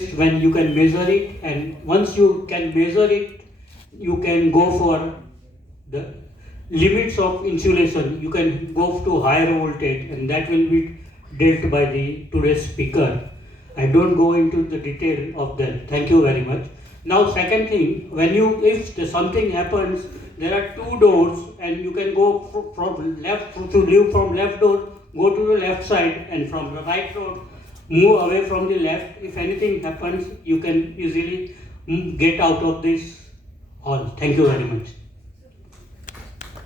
when you can measure it, and once you can measure it, you can go for the limits of insulation. You can go to higher voltage, and that will be dealt by the today's speaker. I don't go into the detail of that. Thank you very much. Now, second thing, when you if something happens, there are two doors, and you can go from left to leave from left door, go to the left side, and from the right door, move away from the left. If anything happens, you can easily get out of this hall. Thank you very much.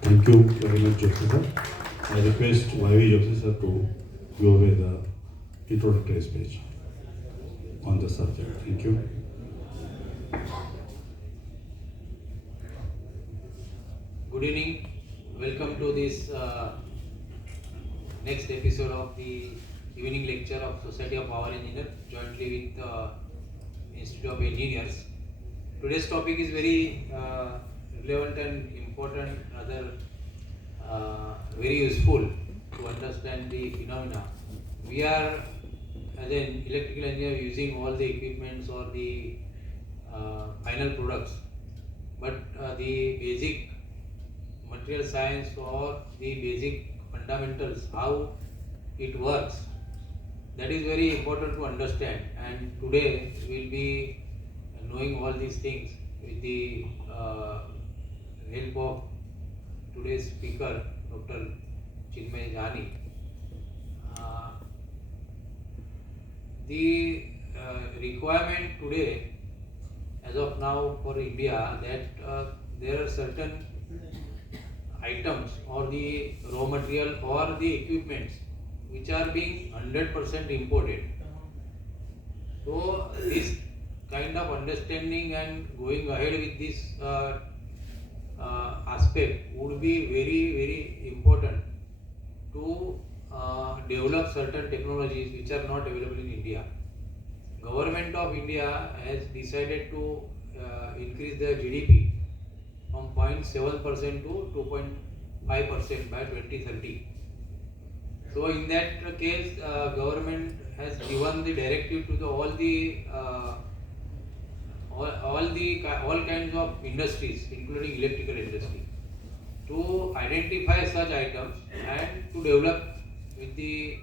Thank you very much, Joseph. I request YV Joseph to go over the introductory speech on the subject. Thank you. Good evening. Welcome to this next episode of the evening lecture of Society of Power Engineers jointly with Institute of Engineers. Today's topic is very relevant and important, rather very useful to understand the phenomena. We are, as an electrical engineer, using all the equipments or the final products, but the basic material science or the basic fundamentals, how it works, that is very important to understand. And today we will be knowing all these things with the help of today's speaker, Dr. Chinmay Jani. The requirement today, as of now for India, that there are certain items or the raw material or the equipments which are being 100% imported. So this kind of understanding and going ahead with this aspect would be very, very important to develop certain technologies which are not available in India. Government of India has decided to increase their GDP from 0.7% to 2.5% by 2030. So in that case, government has given the directive to all kinds of industries, including electrical industry, to identify such items and to develop with the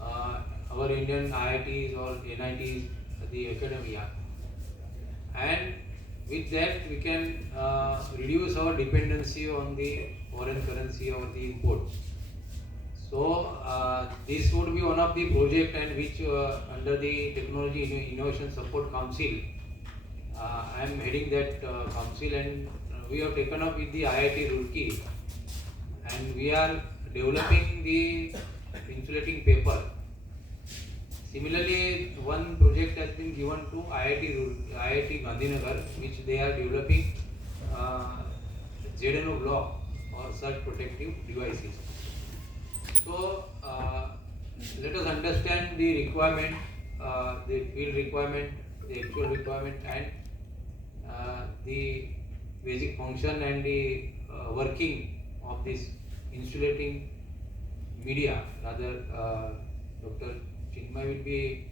our Indian IITs or NITs, the academia, and with that we can reduce our dependency on the foreign currency or the imports. So this would be one of the project, and which under the Technology Innovation Support Council, I am heading that council, and we have taken up with the IIT Roorkee, and we are developing the insulating paper. Similarly, one project has been given to IIT Gandhinagar, which they are developing ZNO block or surge protective devices. So let us understand the requirement, the field requirement, the actual requirement, and the basic function and the working of this insulating media. Rather, Dr. Chinmay will be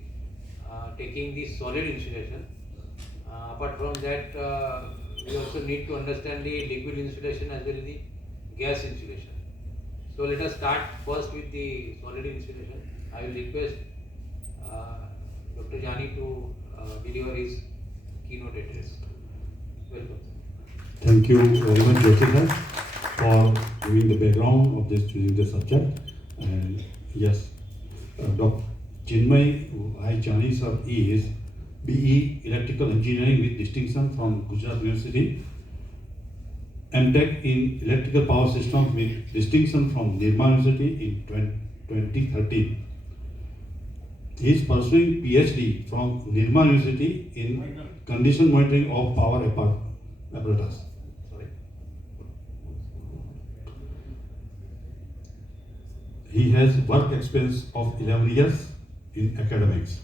taking the solid insulation. Apart from that, we also need to understand the liquid insulation as well as the gas insulation. So let us start first with the solid insulation. I will request Dr. Jani to deliver his keynote address. Welcome. Thank you very much, Joseph, for giving the background of this choosing the subject. And yes, Dr. Chinmay Jani sir is BE Electrical Engineering with distinction from Gujarat University, MTech in Electrical Power Systems with distinction from Nirma University in 2013. He is pursuing PhD from Nirma University in Condition Monitoring of Power Apparatus. He has work experience of 11 years in academics.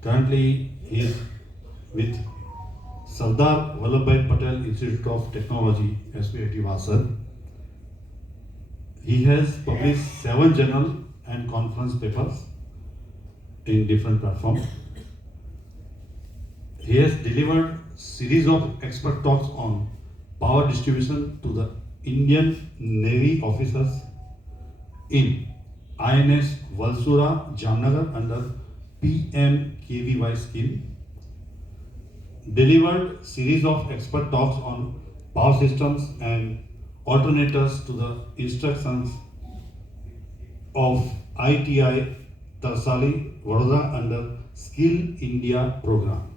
Currently, he is with Sardar Vallabhbhai Patel Institute of Technology, SPIT Vasar. He has published 7 journal and conference papers in different platforms. He has delivered series of expert talks on power distribution to the Indian Navy officers in INS Valsura, Jamnagar under PMKVY scheme. Delivered series of expert talks on power systems and alternators to the instructions of ITI Tarsali, Vadodara under Skill India program.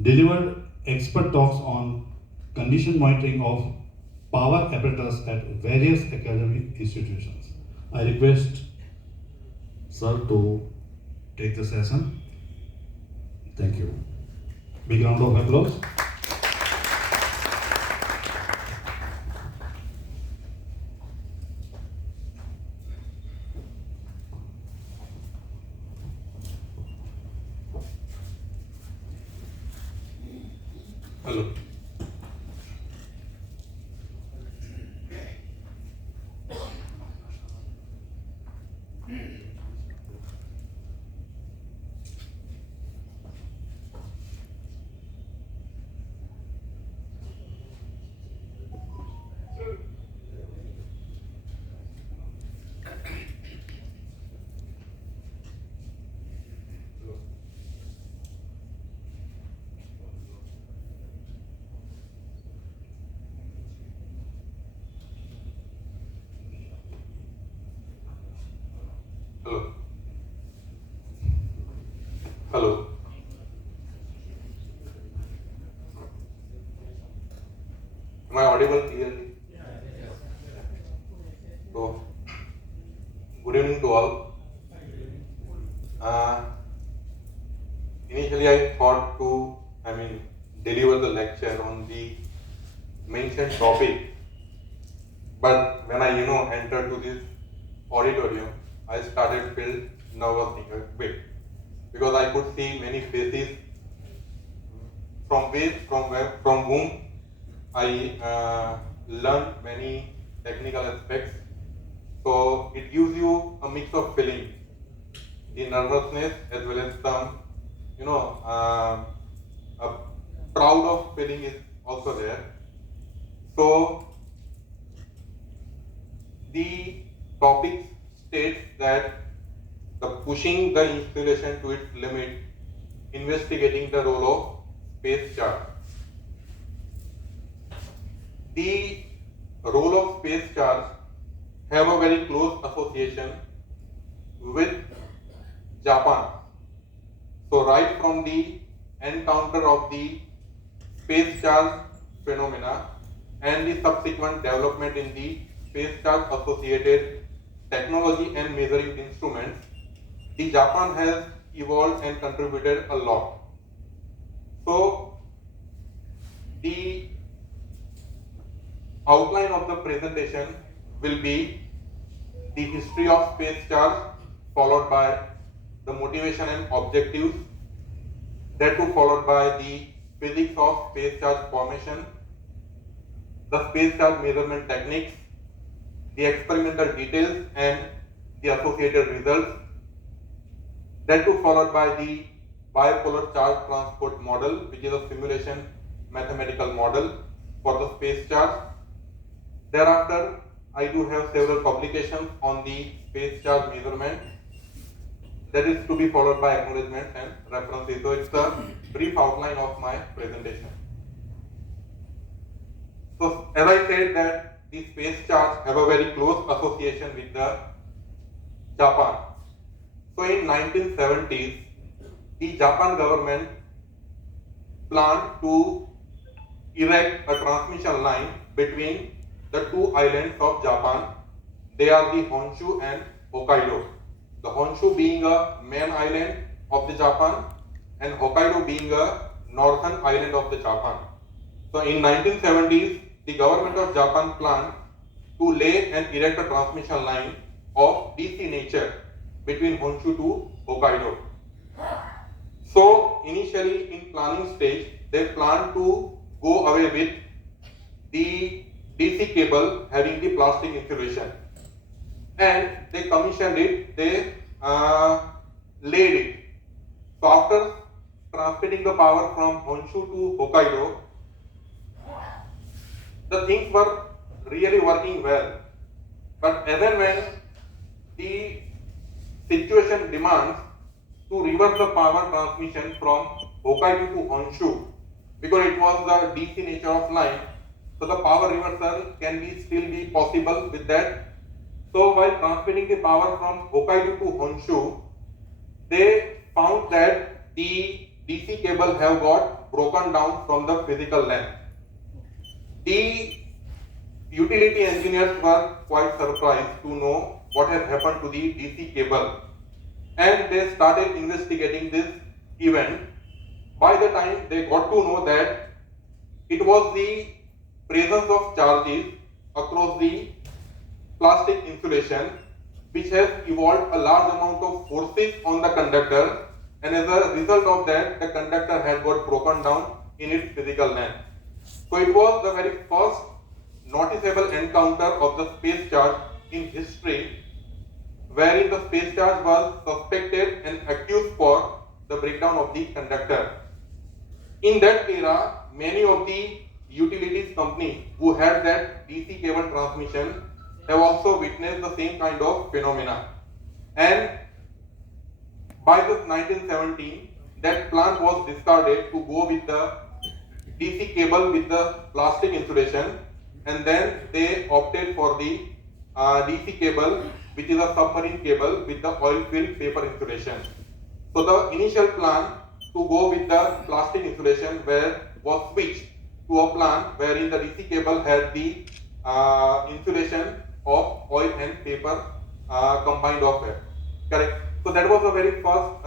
Delivered expert talks on condition monitoring of power apparatus at various academic institutions. I request sir to take the session. Thank you. Big round of applause. Hello. Hello. Hello. Am I audible clearly? So, good evening to all. Initially, I thought to, deliver the lecture on the mentioned topic, but when I, entered to this auditorium, I started feel nervous a bit because I could see many faces from whom I learned many technical aspects. So it gives you a mix of feeling, the nervousness as well as some, a proud of feeling is also there. So the topic states that the pushing the installation to its limit, investigating the role of space charge. The role of space charge have a very close association with Japan. So right from the encounter of the space charge phenomena and the subsequent development in the space charge associated technology and measuring instruments, the Japan has evolved and contributed a lot. So the outline of the presentation will be the history of space charge, followed by the motivation and objectives, that too followed by the physics of space charge formation, the space charge measurement techniques, the experimental details and the associated results, that too followed by the bipolar charge transport model, which is a simulation mathematical model for the space charge. Thereafter, I do have several publications on the space charge measurement, that is to be followed by acknowledgements and references. So it's a brief outline of my presentation. So as I said that the space charge have a very close association with the Japan. So in 1970s, the Japan government planned to erect a transmission line between the two islands of Japan. They are the Honshu and Hokkaido. The Honshu being a main island of the Japan and Hokkaido being a northern island of the Japan. So in 1970s, the government of Japan planned to lay and erect a transmission line of DC nature between Honshu to Hokkaido. So initially in planning stage, they planned to go away with the DC cable having the plastic insulation, and they commissioned it, they laid it. So after transmitting the power from Honshu to Hokkaido, the things were really working well. But as and when the situation demands to reverse the power transmission from Hokkaido to Honshu, because it was the DC nature of line, so the power reversal can still be possible with that. So while transmitting the power from Hokkaido to Honshu, they found that the DC cable have got broken down from the physical length. The utility engineers were quite surprised to know what has happened to the DC cable, and they started investigating this event. By the time they got to know that it was the presence of charges across the plastic insulation which has evolved a large amount of forces on the conductor, and as a result of that the conductor had got broken down in its physical length. So it was the very first noticeable encounter of the space charge in history wherein the space charge was suspected and accused for the breakdown of the conductor. In that era, many of the utilities companies who had that DC cable transmission have also witnessed the same kind of phenomena. And by the 1917, that plan was discarded to go with the DC cable with the plastic insulation, and then they opted for the DC cable, which is a submarine cable with the oil-filled paper insulation. So the initial plan to go with the plastic insulation was switched to a plan wherein the DC cable had the insulation of oil and paper combined of it. Correct. So that was the very first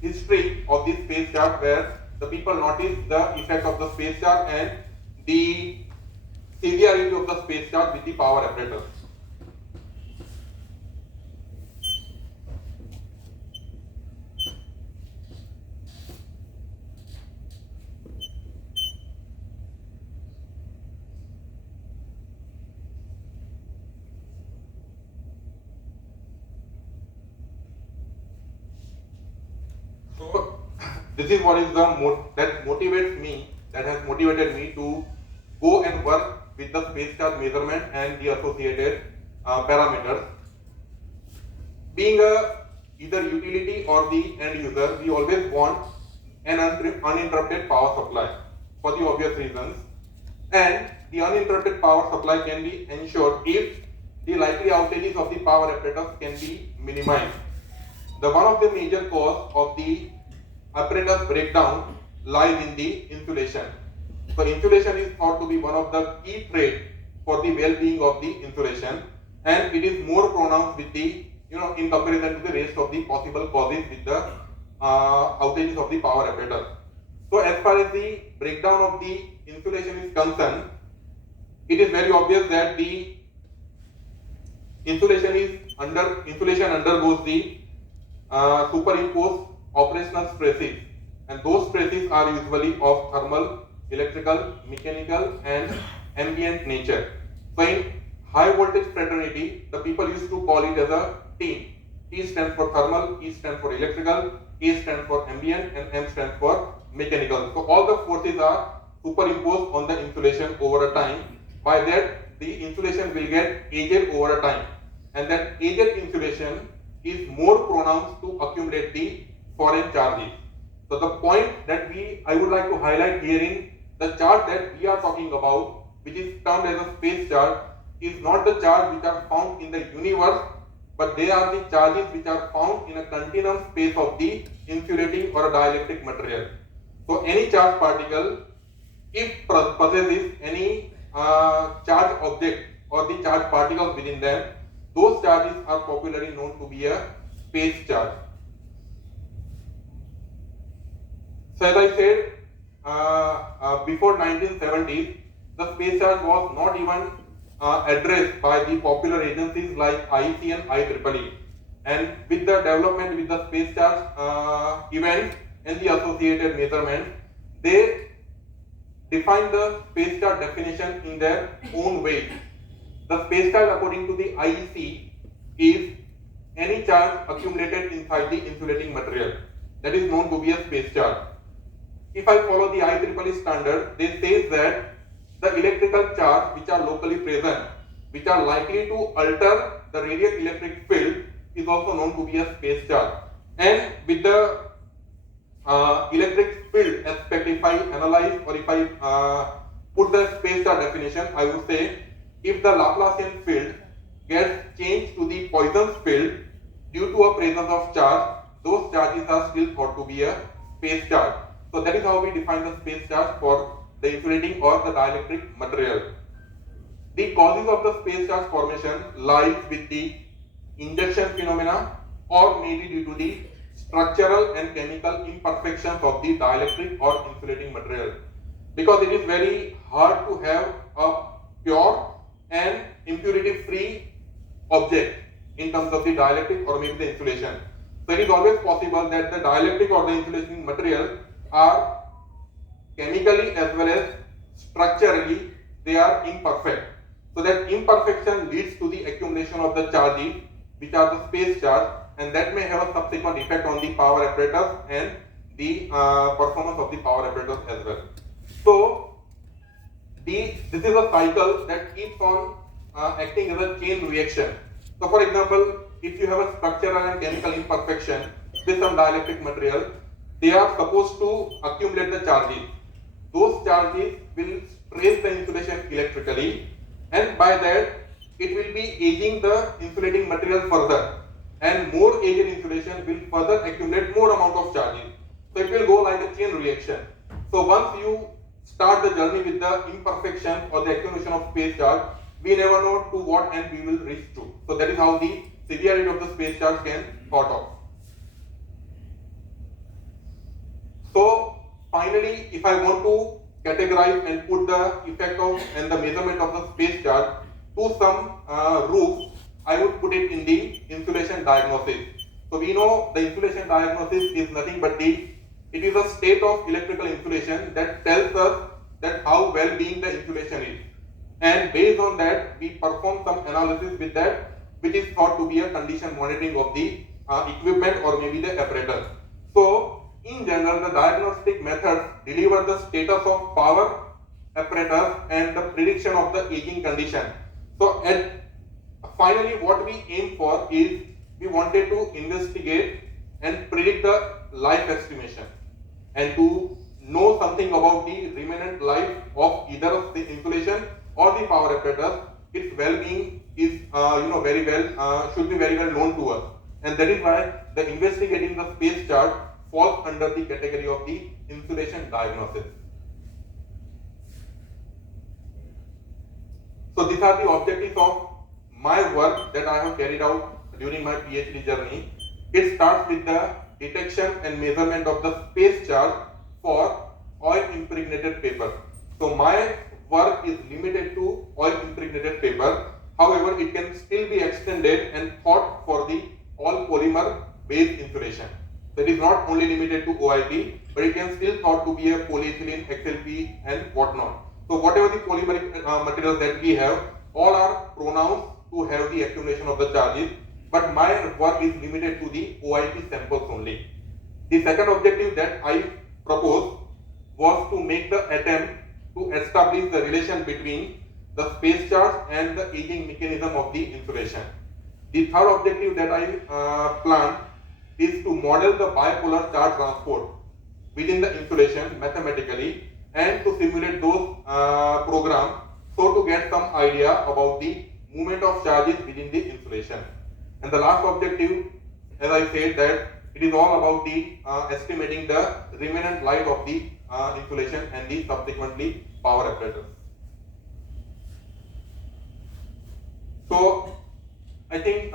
history of this space charge where the people noticed the effect of the space charge and the severity of the space charge with the power apparatus. So this is what is that has motivated me to go and work with the space charge measurement and the associated parameters. Being either utility or the end user, we always want an uninterrupted power supply for the obvious reasons, and the uninterrupted power supply can be ensured if the likely outages of the power apparatus can be minimized. One of the major cause of the apparatus breakdown lies in the insulation. So insulation is thought to be one of the key traits for the well-being of the insulation, and it is more pronounced with the in comparison to the rest of the possible causes with the outages of the power apparatus. So as far as the breakdown of the insulation is concerned, it is very obvious that the insulation undergoes the superimposed operational stresses, and those stresses are usually of thermal, electrical, mechanical and ambient nature. So in high voltage fraternity, the people used to call it as a team. T stands for thermal, E stands for electrical, A stands for ambient and M stands for mechanical. So all the forces are superimposed on the insulation over a time. By that the insulation will get aged over a time, and that aged insulation is more pronounced to accumulate the foreign charges. So the point that I would like to highlight here in the charge that we are talking about, which is termed as a space charge, is not the charge which are found in the universe, but they are the charges which are found in a continuum space of the insulating or a dielectric material. So any charge particle, if possesses any charge object or the charge particles within them, those charges are popularly known to be a space charge. So as I said, before 1970s, the space charge was not even addressed by the popular agencies like IEC and IEEE. And with the development with the space charge events and the associated measurements, they define the space charge definition in their own way. The space charge according to the IEC is any charge accumulated inside the insulating material. that is known to be a space charge. If I follow the IEEE standard, they say that the electrical charge which are locally present, which are likely to alter the radial electric field, is also known to be a space charge. And with the electric field aspect, if I analyze or if I put the space charge definition, I would say if the Laplacian field gets changed to the Poisson's field due to a presence of charge, those charges are still thought to be a space charge. So that is how we define the space charge for the insulating or the dielectric material. The causes of the space charge formation lies with the induction phenomena or maybe due to the structural and chemical imperfections of the dielectric or insulating material, because it is very hard to have a pure and impurity free object in terms of the dielectric or maybe the insulation. So it is always possible that the dielectric or the insulating material are chemically as well as structurally they are imperfect. So that imperfection leads to the accumulation of the charges which are the space charge, and that may have a subsequent effect on the power apparatus and the performance of the power apparatus as well. So this is a cycle that keeps on acting as a chain reaction. So for example, if you have a structural and chemical imperfection with some dielectric material, they are supposed to accumulate the charges. Those charges will stress the insulation electrically, and by that it will be aging the insulating material further, and more aged insulation will further accumulate more amount of charges. So it will go like a chain reaction. So once you start the journey with the imperfection or the accumulation of space charge, we never know to what end we will reach to. So that is how the severity of the space charge can thought of. So finally, if I want to categorize and put the effect of and the measurement of the space charge to some rules, I would put it in the insulation diagnosis. So we know the insulation diagnosis is nothing but it is a state of electrical insulation that tells us that how well being the insulation is, and based on that we perform some analysis with that, which is thought to be a condition monitoring of the equipment or maybe the apparatus. So in general, the diagnostic methods deliver the status of power apparatus and the prediction of the aging condition. So finally what we aim for is we wanted to investigate and predict the life estimation and to know something about the remnant life of either the insulation or the power apparatus. Its well-being is very well should be very well known to us, and that is why the investigating the space charge falls under the category of the insulation diagnosis. So these are the objectives of my work that I have carried out during my PhD journey. It starts with the detection and measurement of the space charge for oil impregnated paper. So my work is limited to oil impregnated paper. However, it can still be extended and thought for the all polymer based insulation. So it is not only limited to OIP, but it can still thought to be a polyethylene, XLP and whatnot. So whatever the polymeric materials that we have, all are pronounced to have the accumulation of the charges, but my work is limited to the OIP samples only. The second objective that I proposed was to make the attempt to establish the relation between the space charge and the aging mechanism of the insulation. The third objective that I planned is to model the bipolar charge transport within the insulation mathematically and to simulate those programs so to get some idea about the movement of charges within the insulation. And the last objective, as I said, that it is all about the estimating the remnant life of the insulation and the subsequently power apparatus. So I think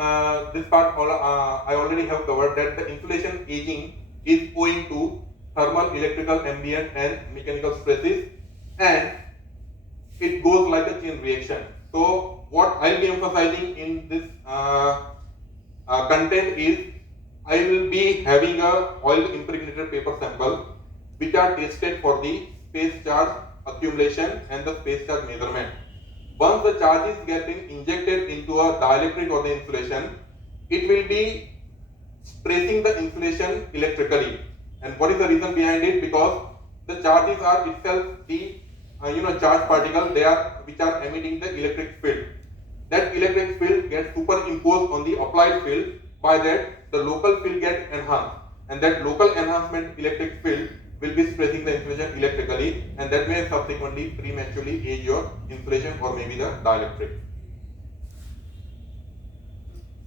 this part I already have covered, that the insulation aging is owing to thermal, electrical, ambient and mechanical stresses, and it goes like a chain reaction. So what I'll be emphasizing in this content is I will be having a oil impregnated paper sample which are tested for the space charge accumulation and the space charge measurement. Once the charge is getting injected into a dielectric or the insulation, it will be stressing the insulation electrically. And what is the reason behind it? Because the charges are itself the charge particle which are emitting the electric field. That electric field gets superimposed on the applied field. By that, the local field gets enhanced, and that local enhancement electric field will be stressing the insulation electrically, and that may subsequently prematurely age your insulation or maybe the dielectric.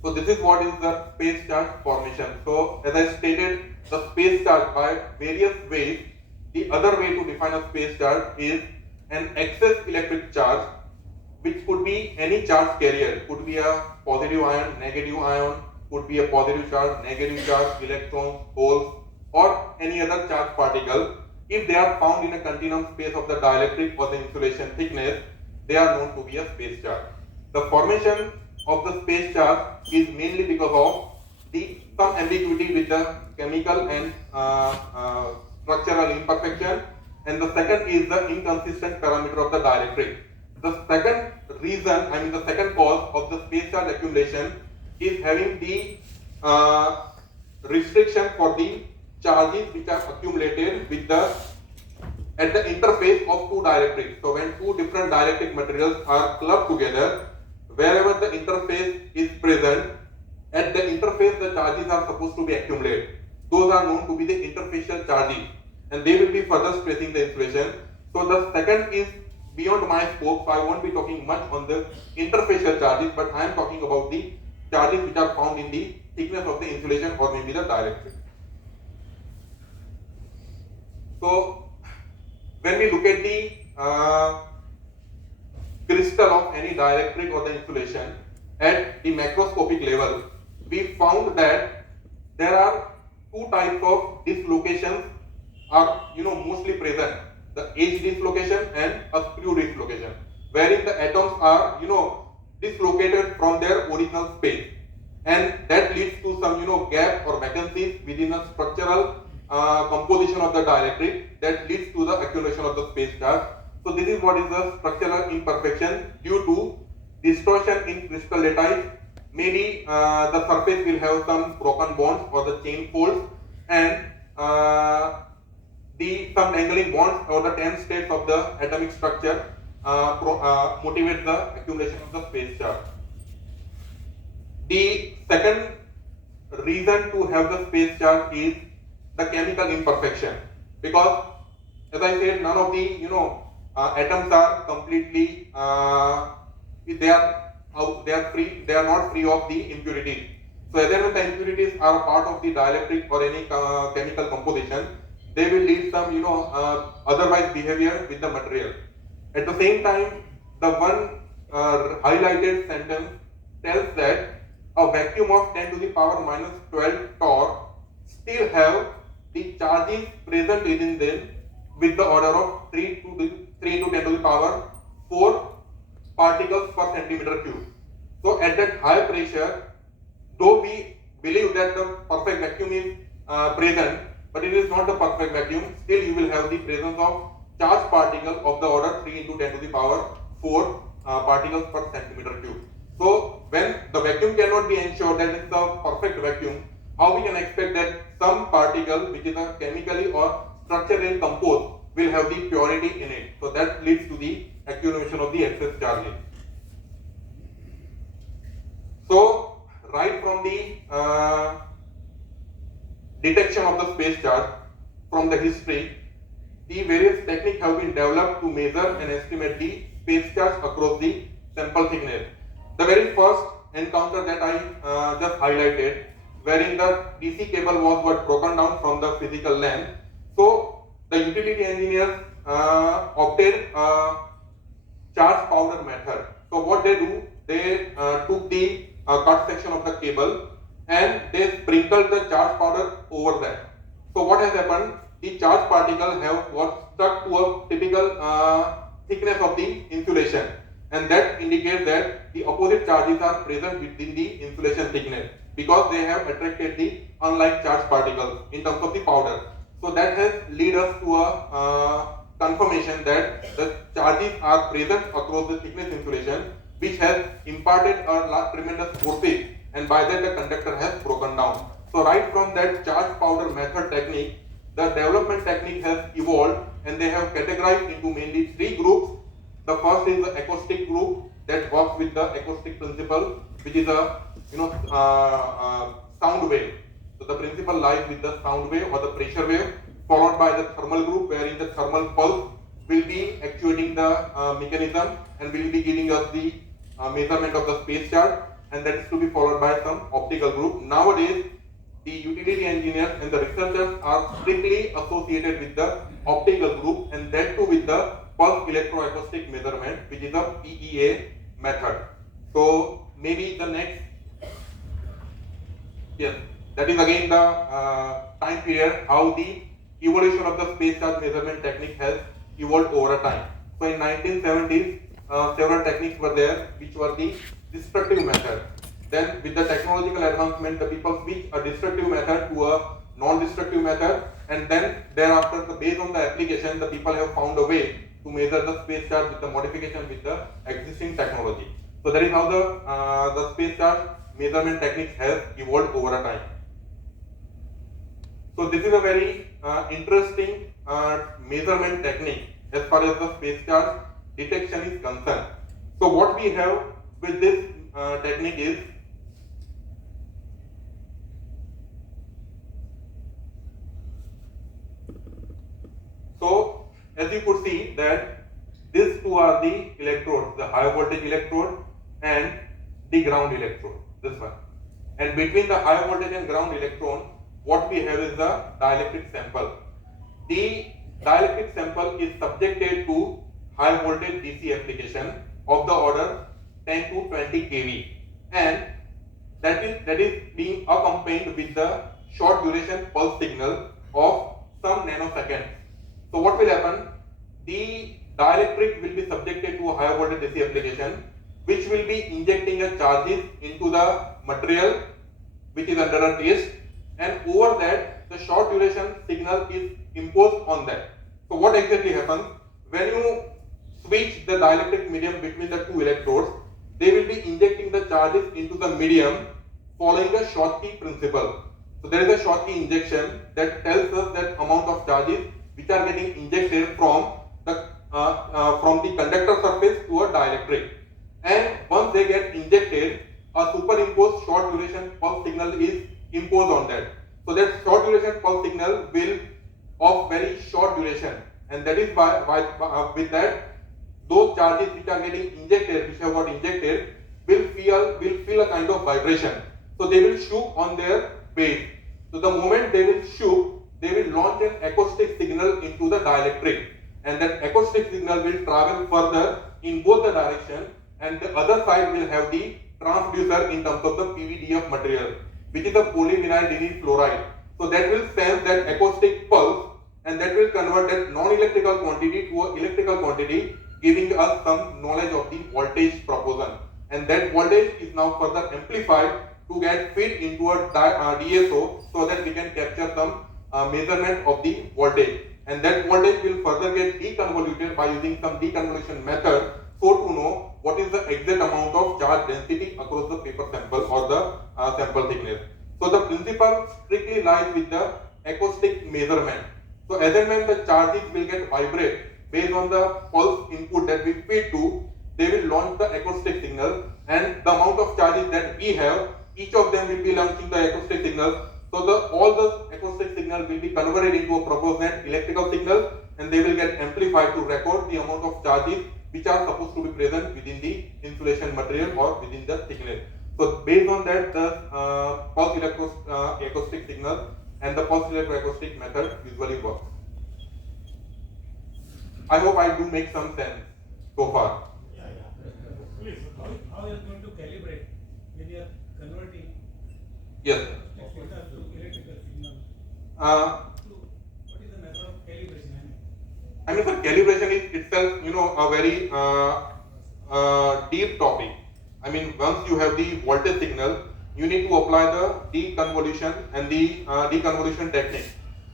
So this is what is the space charge formation. So as I stated, the space charge by various ways. The other way to define a space charge is an excess electric charge, which could be any charge carrier, could be a positive ion, negative ion, could be a positive charge, negative charge, electrons, holes, or any other charge particle. If they are found in a continuum space of the dielectric or the insulation thickness, they are known to be a space charge. The formation of the space charge is mainly because of some ambiguity with the chemical and structural imperfection, and the second is the inconsistent parameter of the dielectric. The second cause of the space charge accumulation is having the restriction for the charges which are accumulated at the interface of two dielectrics. So when two different dielectric materials are clubbed together, wherever the interface is present, at the interface the charges are supposed to be accumulated. Those are known to be the interfacial charges, and they will be further stressing the insulation. So the second is beyond my scope, so I won't be talking much on the interfacial charges, but I am talking about the charges which are found in the thickness of the insulation or maybe the dielectric. So when we look at the crystal of any dielectric or the insulation at the macroscopic level, we found that there are two types of dislocations are mostly present: the edge dislocation and a screw dislocation, wherein the atoms are dislocated from their original space, and that leads to some gap or vacancies within the structural composition of the dielectric that leads to the accumulation of the space charge. So this is what is the structural imperfection due to distortion in crystal lattice. Maybe the surface will have some broken bonds or the chain folds, and some dangling bonds or the 10 states of the atomic structure motivate the accumulation of the space charge. The second reason to have the space charge is the chemical imperfection, because as I said, none of the atoms are completely they are free. They are not free of the impurities. So either when the impurities are a part of the dielectric or any chemical composition, they will lead some otherwise behavior with the material. At the same time, the one highlighted sentence tells that a vacuum of 10 to the power minus 12 torr still have the charges present within them with the order of 3 into 10 to the power 4 particles per centimeter cube. So at that high pressure, though we believe that the perfect vacuum is present, but it is not the perfect vacuum, still you will have the presence of charged particle of the order 3 into 10 to the power 4 particles per centimeter cube. So when the vacuum cannot be ensured that it's a perfect vacuum, how we can expect that some particle which is a chemically or structurally composed will have the purity in it? So that leads to the accumulation of the excess charges. So right from the detection of the space charge from the history, the various techniques have been developed to measure and estimate the space charge across the sample thickness. The very first encounter that I just highlighted, wherein the DC cable was broken down from the physical length. So the utility engineers opted a charge powder method. So what they do, they took the cut section of the cable and they sprinkled the charge powder over that. So what has happened? The charge particle was stuck to a typical thickness of the insulation, and that indicates that the opposite charges are present within the insulation thickness because they have attracted the unlike charge particles in terms of the powder. So that has led us to a confirmation that the charges are present across the thickness insulation, which has imparted a tremendous forces, and by that the conductor has broken down. So right from that charge powder method technique, the development technique has evolved, and they have categorized into mainly three groups. The first is the acoustic group that works with the acoustic principle, which is a sound wave. So the principle lies with the sound wave or the pressure wave, followed by the thermal group, wherein the thermal pulse will be actuating the mechanism and will be giving us the measurement of the space charge, and that is to be followed by some optical group. Nowadays, the utility engineers and the researchers are strictly associated with the optical group, and that too with the pulse electroacoustic measurement, which is a PEA method. So maybe the next, yes, that is again the time period how the evolution of the space charge measurement technique has evolved over a time. So in 1970s, several techniques were there, which were the destructive method. Then with the technological advancement, the people switched a destructive method to a non-destructive method, and then thereafter, based on the application, the people have found a way to measure the space charge with the modification with the existing technology. So that is how the space charge measurement techniques has evolved over a time. So this is a very interesting measurement technique as far as the space charge detection is concerned. So what we have with this technique is, so as you could see that these two are the electrodes, the high voltage electrode and the ground electrode, this one. And between the high voltage and ground electron, what we have is the dielectric sample. The dielectric sample is subjected to high voltage DC application of the order 10 to 20 kV, and that is being accompanied with the short duration pulse signal of some nanoseconds. So what will happen? The dielectric will be subjected to a high voltage DC application, which will be injecting a charges into the material which is under a test, and over that the short duration signal is imposed on that. So what exactly happens when you switch the dielectric medium between the two electrodes? They will be injecting the charges into the medium following the Schottky principle. So there is a Schottky injection that tells us that amount of charges which are getting injected from the conductor surface to a dielectric, and once they get injected, a superimposed short duration pulse signal is imposed on that. So that short duration pulse signal will of very short duration, and that is why with that those charges which are getting injected, which have got injected, will feel a kind of vibration. So they will shook on their base. So the moment they will shook, they will launch an acoustic signal into the dielectric, and that acoustic signal will travel further in both the direction, and the other side will have the transducer in terms of the PVDF material, which is a polyvinyl dinyl fluoride. So that will sense that acoustic pulse, and that will convert that non-electrical quantity to an electrical quantity, giving us some knowledge of the voltage proportion. And that voltage is now further amplified to get fed into a DSO, so that we can capture some measurement of the voltage. And that voltage will further get deconvoluted by using some deconvolution method, so to know what is the exact amount of charge density across the paper sample or the sample thickness. So the principle strictly lies with the acoustic measurement. So as and when the charges will get vibrate based on the pulse input that we feed to, they will launch the acoustic signal, and the amount of charges that we have, each of them will be launching the acoustic signal. So all the acoustic signal will be converted into a proportionate electrical signal, and they will get amplified to record the amount of charges which are supposed to be present within the insulation material or within the thickness. So based on that, the pulse acoustic signal and the pulse electroacoustic method usually works. I hope I do make some sense so far. Please, how are you going to calibrate when you are converting Yes. signal to electrical signal? What is the method of calibration? I mean, sir, calibration is itself, a very deep topic. I mean, once you have the voltage signal, you need to apply the deconvolution and the deconvolution technique.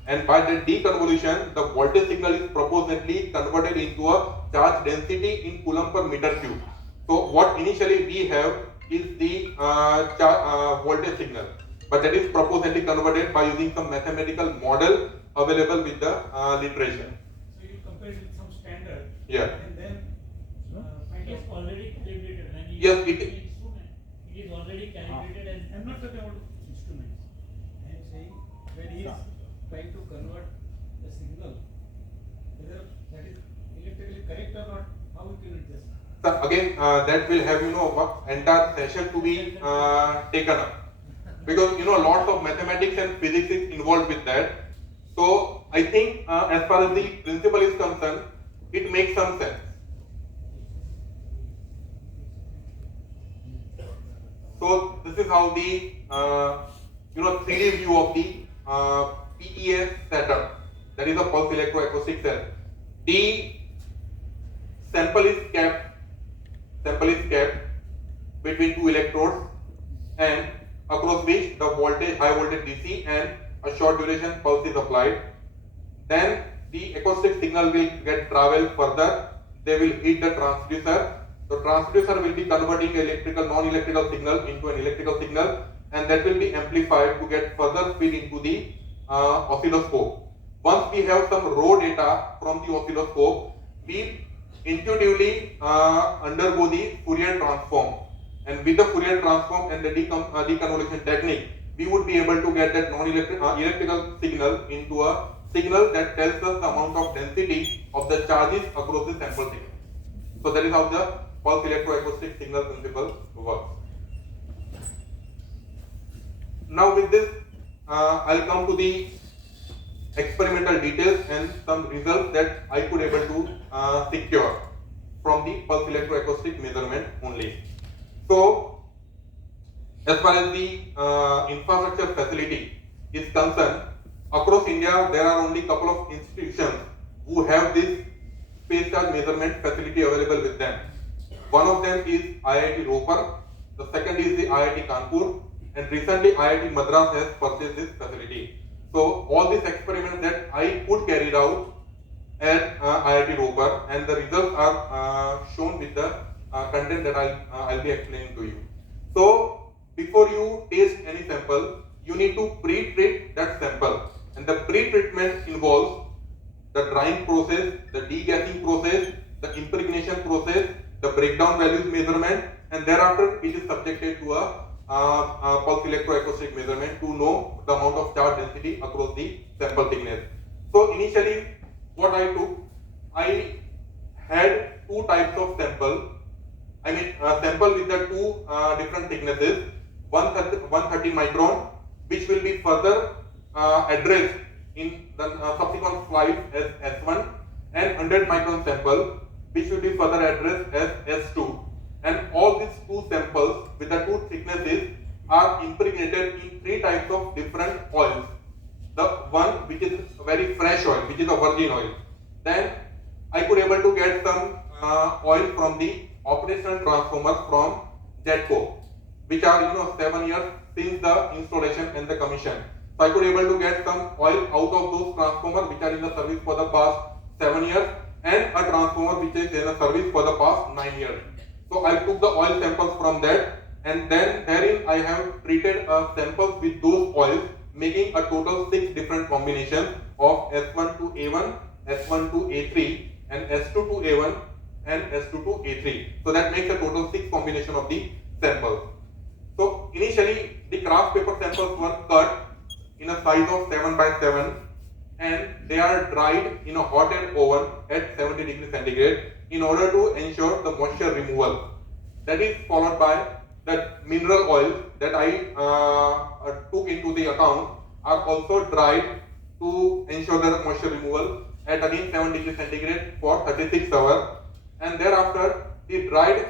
And by the deconvolution, the voltage signal is proportionately converted into a charge density in coulomb per meter cube. So what initially we have is the voltage signal, but that is proportionately converted by using some mathematical model available with the literature. So you compare it with some standard. Yeah. And then find It is out. already calibrated when you Yes, use it- the instrument. It is already calibrated and I'm not talking about instruments. I am saying when he is trying to convert the signal, whether that is electrically correct or not, how we can adjust. So again, that will have entire session to be taken up, because lots of mathematics and physics is involved with that. So I think as far as the principle is concerned, it makes some sense. So this is how the 3D view of the PES setup, that is a pulse electroacoustic cell. The sample is kept between two electrodes, and across which the high voltage DC and a short duration pulse is applied. Then the acoustic signal will get travel further. They will hit the transducer. The transducer will be converting non-electrical signal into an electrical signal, and that will be amplified to get further feed into the oscilloscope. Once we have some raw data from the oscilloscope, we intuitively undergo the Fourier transform, and with the Fourier transform and the deconvolution technique, we would be able to get that electrical signal into a signal that tells us the amount of density of the charges across the sample signal. So that is how the pulse electroacoustic signal principle works. Now with this, I'll come to the experimental details and some results that I could able to secure from the pulse electroacoustic measurement only. So as far as the infrastructure facility is concerned, across India there are only couple of institutions who have this space charge measurement facility available with them. One of them is IIT Ropar, the second is the IIT Kanpur, and recently IIT Madras has purchased this facility. So all these experiments that I could carry out at IIT Ropar, and the results are shown with the content that I'll be explaining to you. So before you taste any sample, you need to pre-treat that sample, and the pre-treatment involves the drying process, the degassing process, the impregnation process, the breakdown values measurement, and thereafter it is subjected to a pulse electroacoustic measurement to know the amount of charge density across the sample thickness. So initially what I took, I had two types of sample. I mean sample with the two different thicknesses, 130 micron, which will be further addressed in the subsequent slide as S1, and 100 micron sample, which will be further addressed as S2. And all these two samples with the two thicknesses are impregnated in three types of different oils. The one which is very fresh oil, which is a virgin oil. Then I could able to get some oil from the operational transformers from Jetco, which are 7 years since the installation and the commission. So I could able to get some oil out of those transformers which are in the service for the past 7 years, and a transformer which is in a service for the past 9 years. So I took the oil samples from that, and then therein I have treated samples with those oils, making a total 6 different combinations of S1 to A1, S1 to A3, and S2 to A1 and S2 to A3. So that makes a total 6 combination of the samples. So initially the craft paper samples were cut in a size of 7 by 7, and they are dried in a hot air oven at 70 degrees centigrade in order to ensure the moisture removal. That is followed by the mineral oils that I took into the account are also dried to ensure the moisture removal at again 7 degrees centigrade for 36 hours, and thereafter the dried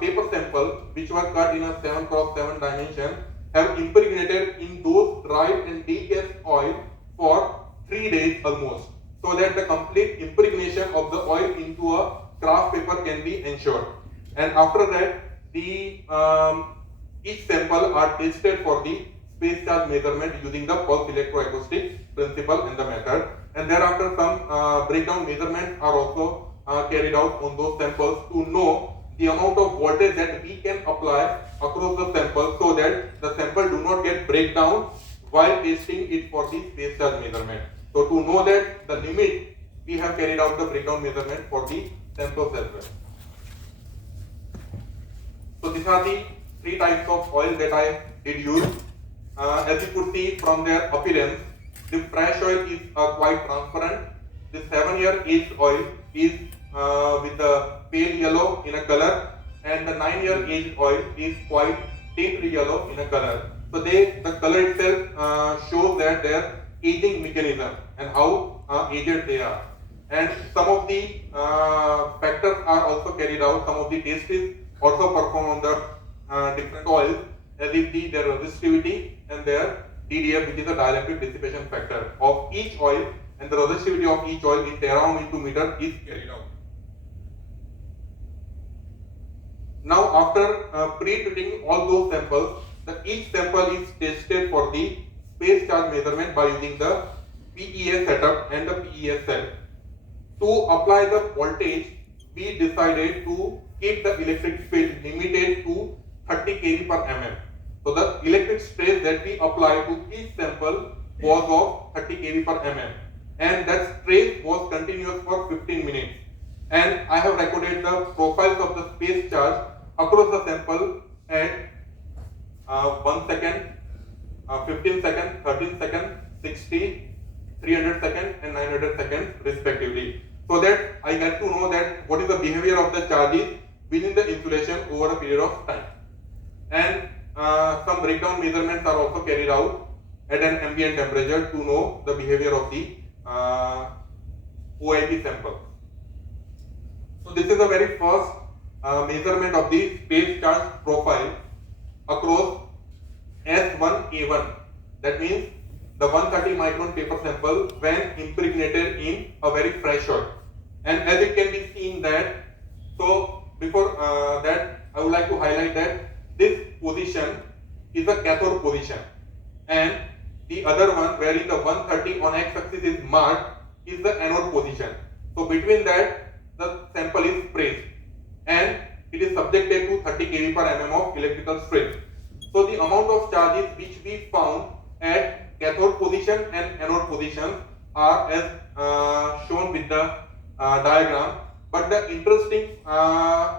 paper sample which were cut in a 7 cross 7 dimension have impregnated in those dried and degassed oil for 3 days almost, so that the complete impregnation of the oil into a craft paper can be ensured. And after that, the each sample are tested for the space charge measurement using the pulse electroacoustic principle and the method, and thereafter some breakdown measurements are also carried out on those samples to know the amount of voltage that we can apply across the sample, so that the sample do not get break down while testing it for the space charge measurement. So to know that the limit, we have carried out the breakdown measurement for the samples as well. So these are the three types of oil that I did use. As you could see from their appearance, the fresh oil is quite transparent. The 7-year aged oil is with a pale yellow in a color, and the 9-year aged oil is quite tint yellow in a color. So the color itself shows that their aging mechanism and how aged they are. And some of the factors are also carried out. Some of the tests is also performed on the different oils, as if their resistivity and their DDF, which is the dielectric dissipation factor of each oil, and the resistivity of each oil in tera into meter is carried out. Now, after pre-treating all those samples, each sample is tested for the space charge measurement by using the PES setup and the PES cell. To apply the voltage, we decided to keep the electric field limited to 30 kV per mm. So the electric stress that we apply to each sample was of 30 kV per mm, and that stress was continuous for 15 minutes. And I have recorded the profiles of the space charge across the sample at 1 second, 15 seconds, 13 seconds, 60, 300 seconds and 900 seconds respectively. So that I get to know that what is the behavior of the charges within the insulation over a period of time. And some breakdown measurements are also carried out at an ambient temperature to know the behavior of the OIP sample. So this is the very first measurement of the space charge profile across S1A1. That means the 130 micron paper sample when impregnated in a very fresh oil. And as it can be seen that, so before that I would like to highlight that this position is a cathode position, and the other one wherein the 130 on x-axis is marked is the anode position. So between that the sample is pressed and it is subjected to 30 kV per mm of electrical stress. So the amount of charges which we found at cathode position and anode positions are as shown with the diagram. But the interesting, the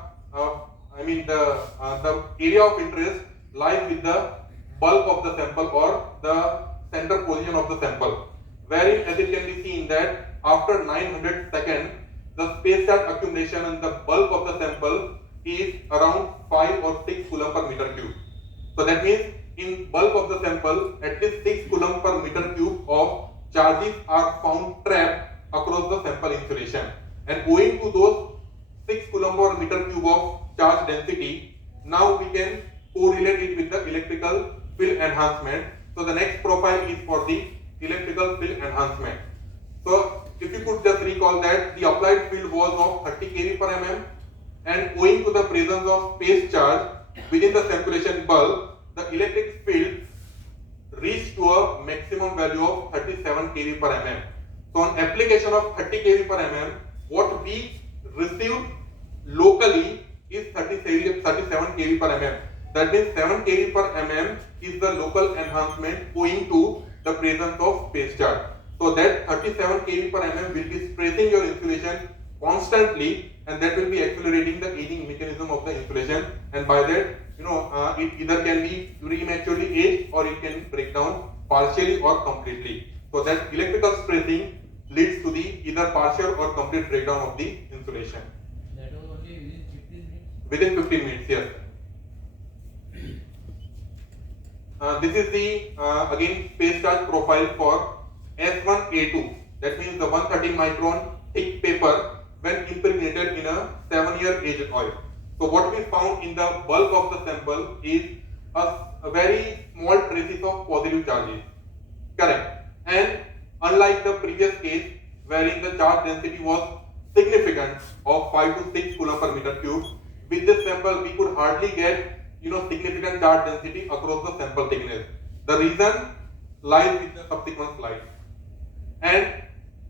area of interest lies with the bulk of the sample or the center position of the sample, wherein as it can be seen that after 900 seconds, the space charge accumulation in the bulk of the sample is around 5 or 6 coulomb per meter cube. So that means in bulk of the sample, at least 6 coulomb per meter cube of charges are found trapped across the sample insulation. And owing to those 6 coulomb per meter cube of charge density, now we can correlate it with the electrical field enhancement. So the next profile is for the electrical field enhancement. So if you could just recall that the applied field was of 30 kV per mm, and owing to the presence of space charge within the circulation bulk, the electric field reached to a maximum value of 37 kV per mm. So on application of 30 kV per mm, what we received locally is 37 kV per mm. That means 7 kV per mm is the local enhancement owing to the presence of space charge. So that 37 kV per mm will be stressing your insulation constantly, and that will be accelerating the aging mechanism of the insulation, and by that it either can be prematurely aged or it can break down partially or completely. So that electrical stressing leads to the either partial or complete breakdown of the insulation. That was only within 15 minutes. Within 15 minutes, yes. This is the again space charge profile for S1A2. That means the 130 micron thick paper when impregnated in a 7-year aged oil. So what we found in the bulk of the sample is a very small traces of positive charges. Correct. And unlike the previous case wherein the charge density was significant of 5 to 6 coulomb per meter cube, with this sample we could hardly get significant charge density across the sample thickness. The reason lies with the subsequent slide. And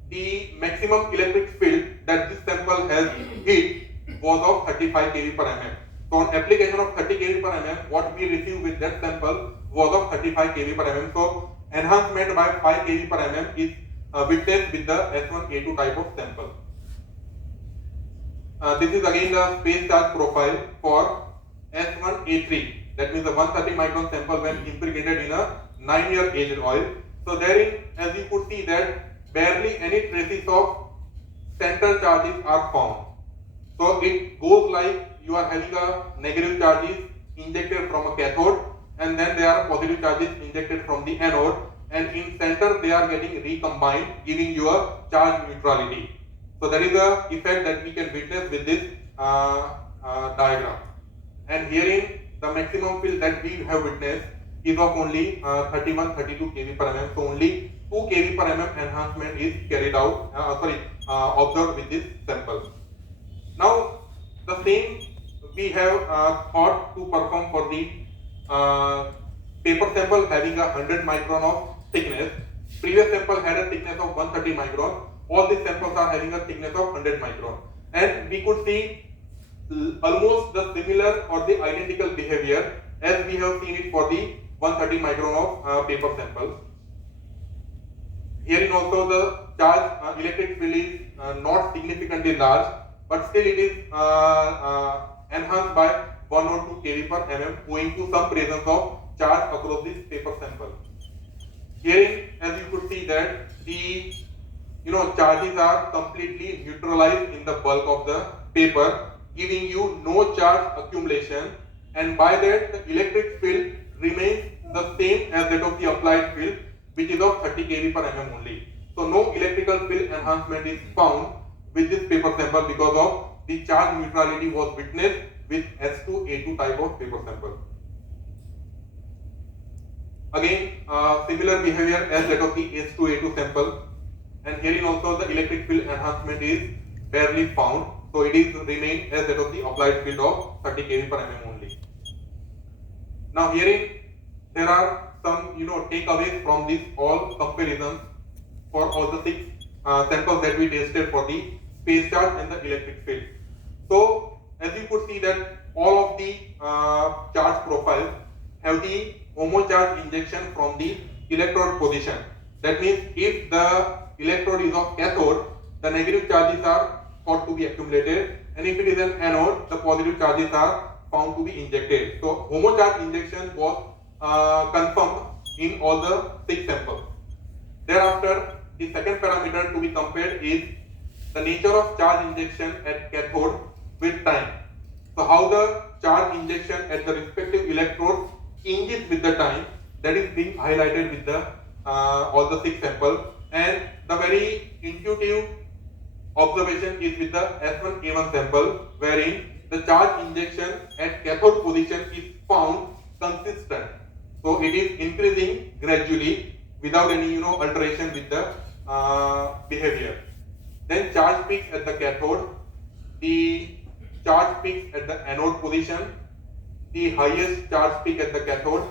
the maximum electric field that this sample has hit was of 35 kV per mm. So on application of 30 kV per mm, what we received with that sample was of 35 kV per mm. So enhancement by 5 kV per mm is witnessed with the S1A2 type of sample. This is again the space charge profile for S1A3. That means the 130 micron sample when impregnated in a 9-year aged oil. So therein, as you could see that barely any traces of central charges are found. So it goes like you are having a negative charges injected from a cathode, and then there are positive charges injected from the anode, and in center they are getting recombined, giving you a charge neutrality. So that is the effect that we can witness with this diagram. And herein the maximum field that we have witnessed is of only 31-32 kV per mm. So only 2 kV per mm enhancement is carried out, observed with this sample. Now the same we have thought to perform for the paper sample having 100 micron of thickness. Previous sample had a thickness of 130 micron. All these samples are having a thickness of 100 micron, and we could see almost the similar or the identical behavior as we have seen it for the 130 micron of paper sample. Herein also the charge electric field is not significantly large, but still it is enhanced by 1 or 2 kV per mm owing to some presence of charge across this paper sample. Herein, as you could see that the charges are completely neutralized in the bulk of the paper, giving you no charge accumulation, and by that the electric field remains the same as that of the applied field, which is of 30 kV per mm only. So no electrical field enhancement is found with this paper sample because of the charge neutrality was witnessed with S2A2 type of paper sample. Again, similar behavior as that of the S2A2 sample, and herein also the electric field enhancement is barely found, so it is remained as that of the applied field of 30 kV per mm only. Now herein there are some takeaways from this all comparisons for all the 6 samples that we tested for the space charge and the electric field. So as you could see that all of the charge profiles have the homocharge injection from the electrode position. That means if the electrode is of cathode, the negative charges are thought to be accumulated, and if it is an anode, the positive charges are found to be injected. So homocharge injection was confirmed in all the 6 samples. Thereafter, the second parameter to be compared is the nature of charge injection at cathode with time. So how the charge injection at the respective electrode changes with the time, that is being highlighted with the all the 6 samples, and the very intuitive observation is with the S1A1 sample, wherein the charge injection at cathode position is found consistent. So it is increasing gradually without any alteration with the behavior. Then charge peaks at the cathode, the charge peaks at the anode position, the highest charge peak at the cathode,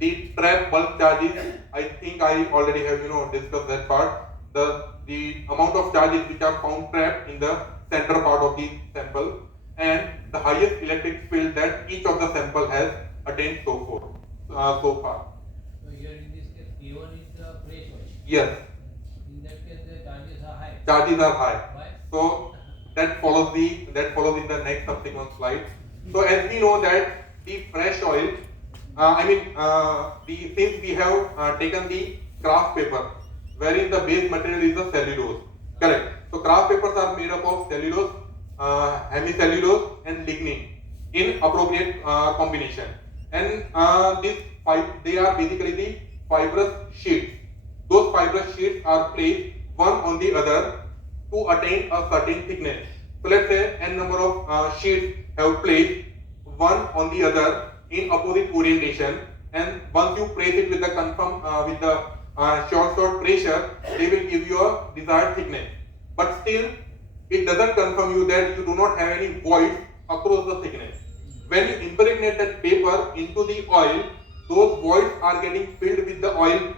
the trap bulk charges. I think I already have discussed that part. The amount of charges which are found trapped in the center part of the sample, and the highest electric field that each of the sample has attained so far. So here in this case, K1 is the fresh oil. Yes, In that case, the charges are high. charges are high. Why? So that follows in the next subsequent slide. So as we know that the fresh oil, since we have taken the kraft paper, wherein the base material is the cellulose, correct? So kraft papers are made up of cellulose, hemicellulose, and lignin in appropriate combination, and they are basically the fibrous sheets. Those fibrous sheets are placed one on the other to attain a certain thickness. So let's say n number of sheets have placed one on the other in opposite orientation, and once you place it with the short pressure, they will give you a desired thickness. But still, it doesn't confirm you that you do not have any voids across the thickness. When you impregnate that paper into the oil, those voids are getting filled with the oil,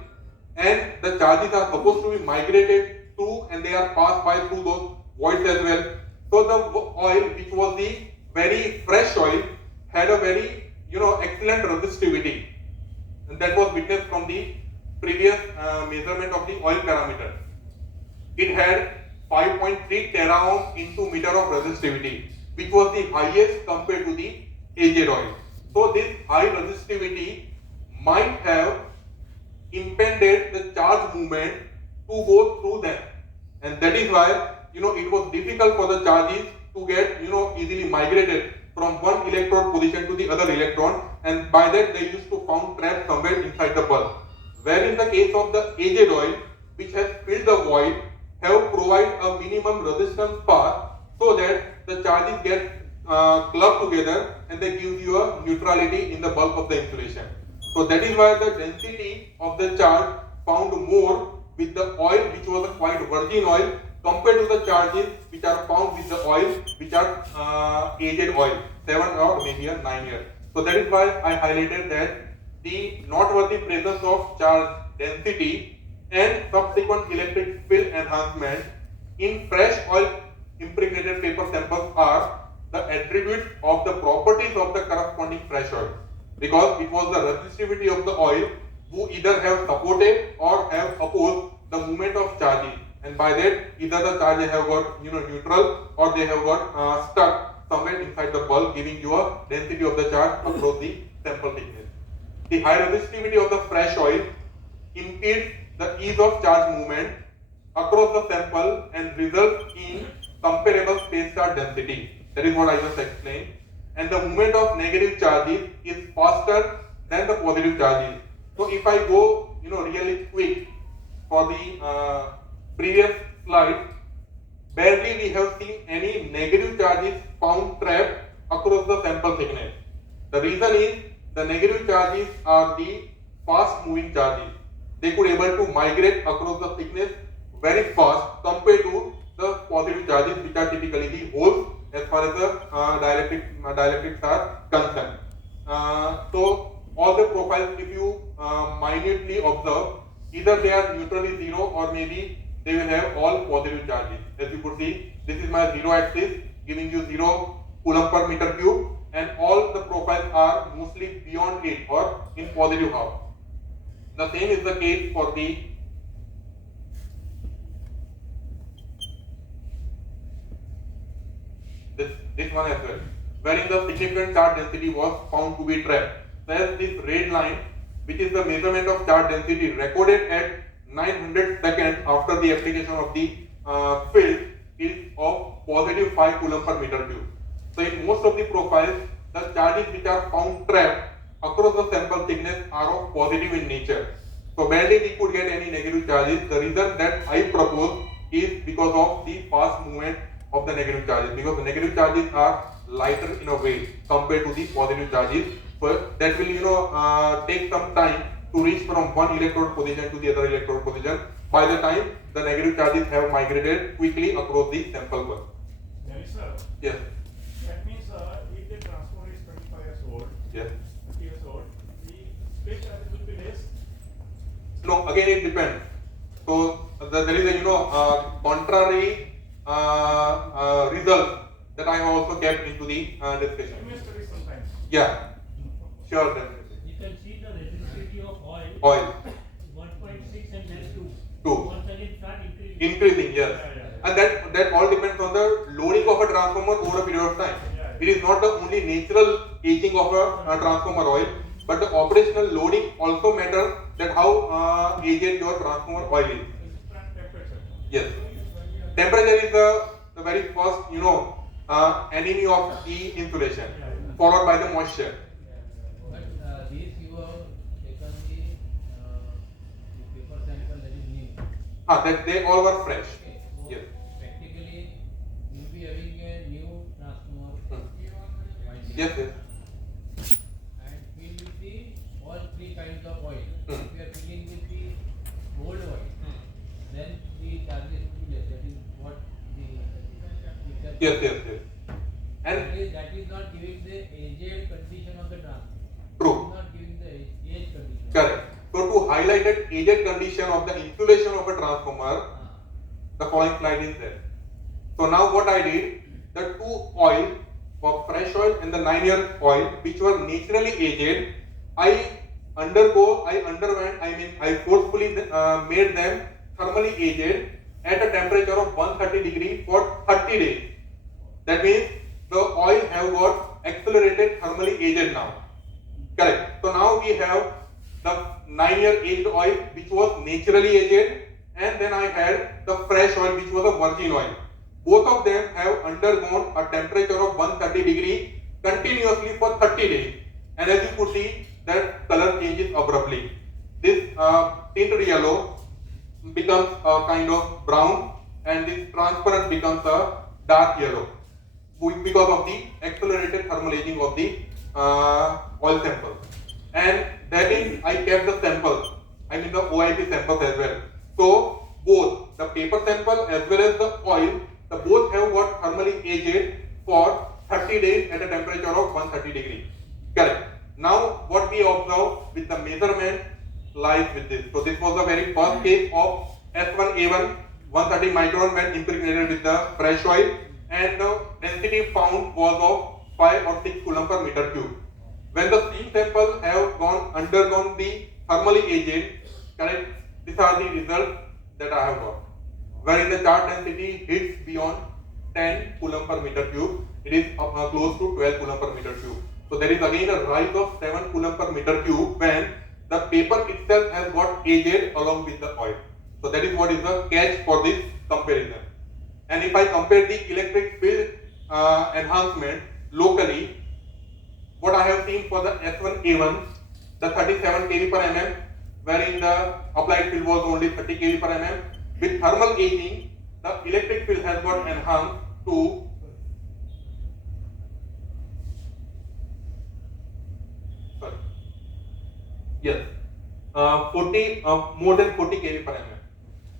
and the charges are supposed to be migrated through, and they are passed by through those voids as well. So the oil, which was the very fresh oil, had a very excellent resistivity, and that was witnessed from the previous measurement of the oil parameter. it had 5.3 teraohm into meter of resistivity, which was the highest compared to the aged oil. So this high resistivity might have impeded the charge movement to go through them, and that is why it was difficult for the charges to get easily migrated from one electrode position to the other electron, and by that they used to found trap somewhere inside the bulb. Where in the case of the aged oil, which has filled the void, have provide a minimum resistance path so that the charges get clubbed together and they give you a neutrality in the bulk of the insulation. So that is why the density of the charge found more with the oil which was a quite virgin oil compared to the charges which are found with the oil which are aged oil, 7 or maybe a 9 years. So that is why I highlighted that the noteworthy presence of charge density and subsequent electric field enhancement in fresh oil impregnated paper samples are the attributes of the properties of the corresponding fresh oil, because it was the resistivity of the oil who either have supported or have opposed the movement of charges, and by that either the charges have got neutral or they have got stuck somewhere inside the bulb, giving you a density of the charge across the sample thickness. The high resistivity of the fresh oil impedes the ease of charge movement across the sample and results in comparable space charge density. That is what I just explained. And the movement of negative charges is faster than the positive charges. So if I go, really quick for the previous slide, barely we have seen any negative charges found trapped across the sample thickness. The reason is the negative charges are the fast moving charges. They could able to migrate across the thickness very fast compared to the positive charges, which are typically the holes as far as the dielectrics are concerned. So all the profiles, if you minutely observe, either they are neutrally zero or maybe they will have all positive charges. As you could see, this is my zero axis giving you 0 coulomb per meter cube, and all the profiles are mostly beyond it or in positive half. The same is the case for this one as well, wherein the significant charge density was found to be trapped. Thus, this red line, which is the measurement of charge density recorded at 900 seconds after the application of the field, is of positive 5 coulomb per meter cube. So, in most of the profiles, the charges which are found trapped across the sample thickness are of positive in nature. So, barely we could get any negative charges. The reason that I propose is because of the fast movement of the negative charges, because the negative charges are lighter in a weight compared to the positive charges. So that will take some time to reach from one electrode position to the other electrode position by the time the negative charges have migrated quickly across the sample bulk. Jani sir, Yes. that means if the transformer is 25 years old, Yes. 30 years old, the space charge will be less. No, again it depends. So there is a contrary result that I have also kept into the discussion. You may study sometimes. Yeah, sure, definitely. You can see the resistivity of oil. Oil 1.6 and then 2. 2. Once again start increasing. Increasing, yes. Yeah. And that all depends on the loading of a transformer over a period of time. Yeah. It is not the only natural aging of a transformer oil, but the operational loading also matters, that how aged your transformer oil is. Temperature. Yes. Temperature is the very first enemy of the insulation, followed by the moisture. But this you have taken the paper sample that is new. That they all were fresh. Okay. So Yes. practically you will be having a new transformer. winding. Yes, yes. And fill with the all three kinds of oil. Hmm. If you are filling with the old oil, then the charges will be less. That is what the picture. Yes. And that is not giving the aged condition of the transformer. true. It is not giving the age condition. Correct. So to highlight that aged condition of the insulation of a transformer, the following slide is there. So now what I did, the two oil, for fresh oil and the 9-year oil, which were naturally aged, I forcefully made them thermally aged at a temperature of 130 degree for 30 days. That means the oil have got accelerated thermally aged now. Correct. So now we have the 9-year aged oil which was naturally aged, and then I had the fresh oil which was a virgin oil. Both of them have undergone a temperature of 130 degree continuously for 30 days, and as you could see that color changes abruptly. This tinted yellow becomes a kind of brown, and this transparent becomes a dark yellow because of the accelerated thermal aging of the oil sample. And that is, I kept the sample, I mean the OIP samples as well. So both the paper sample as well as the oil, the both have got thermally aged for 30 days at a temperature of 130 degree. Correct. Now what we observe with the measurement lies with this. So this was the very first case of S1A1 130 micron when impregnated with the fresh oil, and the density found was of 5 or 6 coulomb per meter cube. When the same sample have undergone the thermally aged, correct, these are the results that I have got. Wherein the charge density hits beyond 10 coulomb per meter cube, it is close to 12 coulomb per meter cube. So there is again a rise of 7 coulomb per meter cube when the paper itself has got aged along with the oil. So that is what is the catch for this comparison. And if I compare the electric field enhancement locally, what I have seen for the S1A1, the 37 kV per mm, wherein the applied field was only 30 kV per mm. With thermal aging, the electric field has got enhanced to more than 40 kV per mm.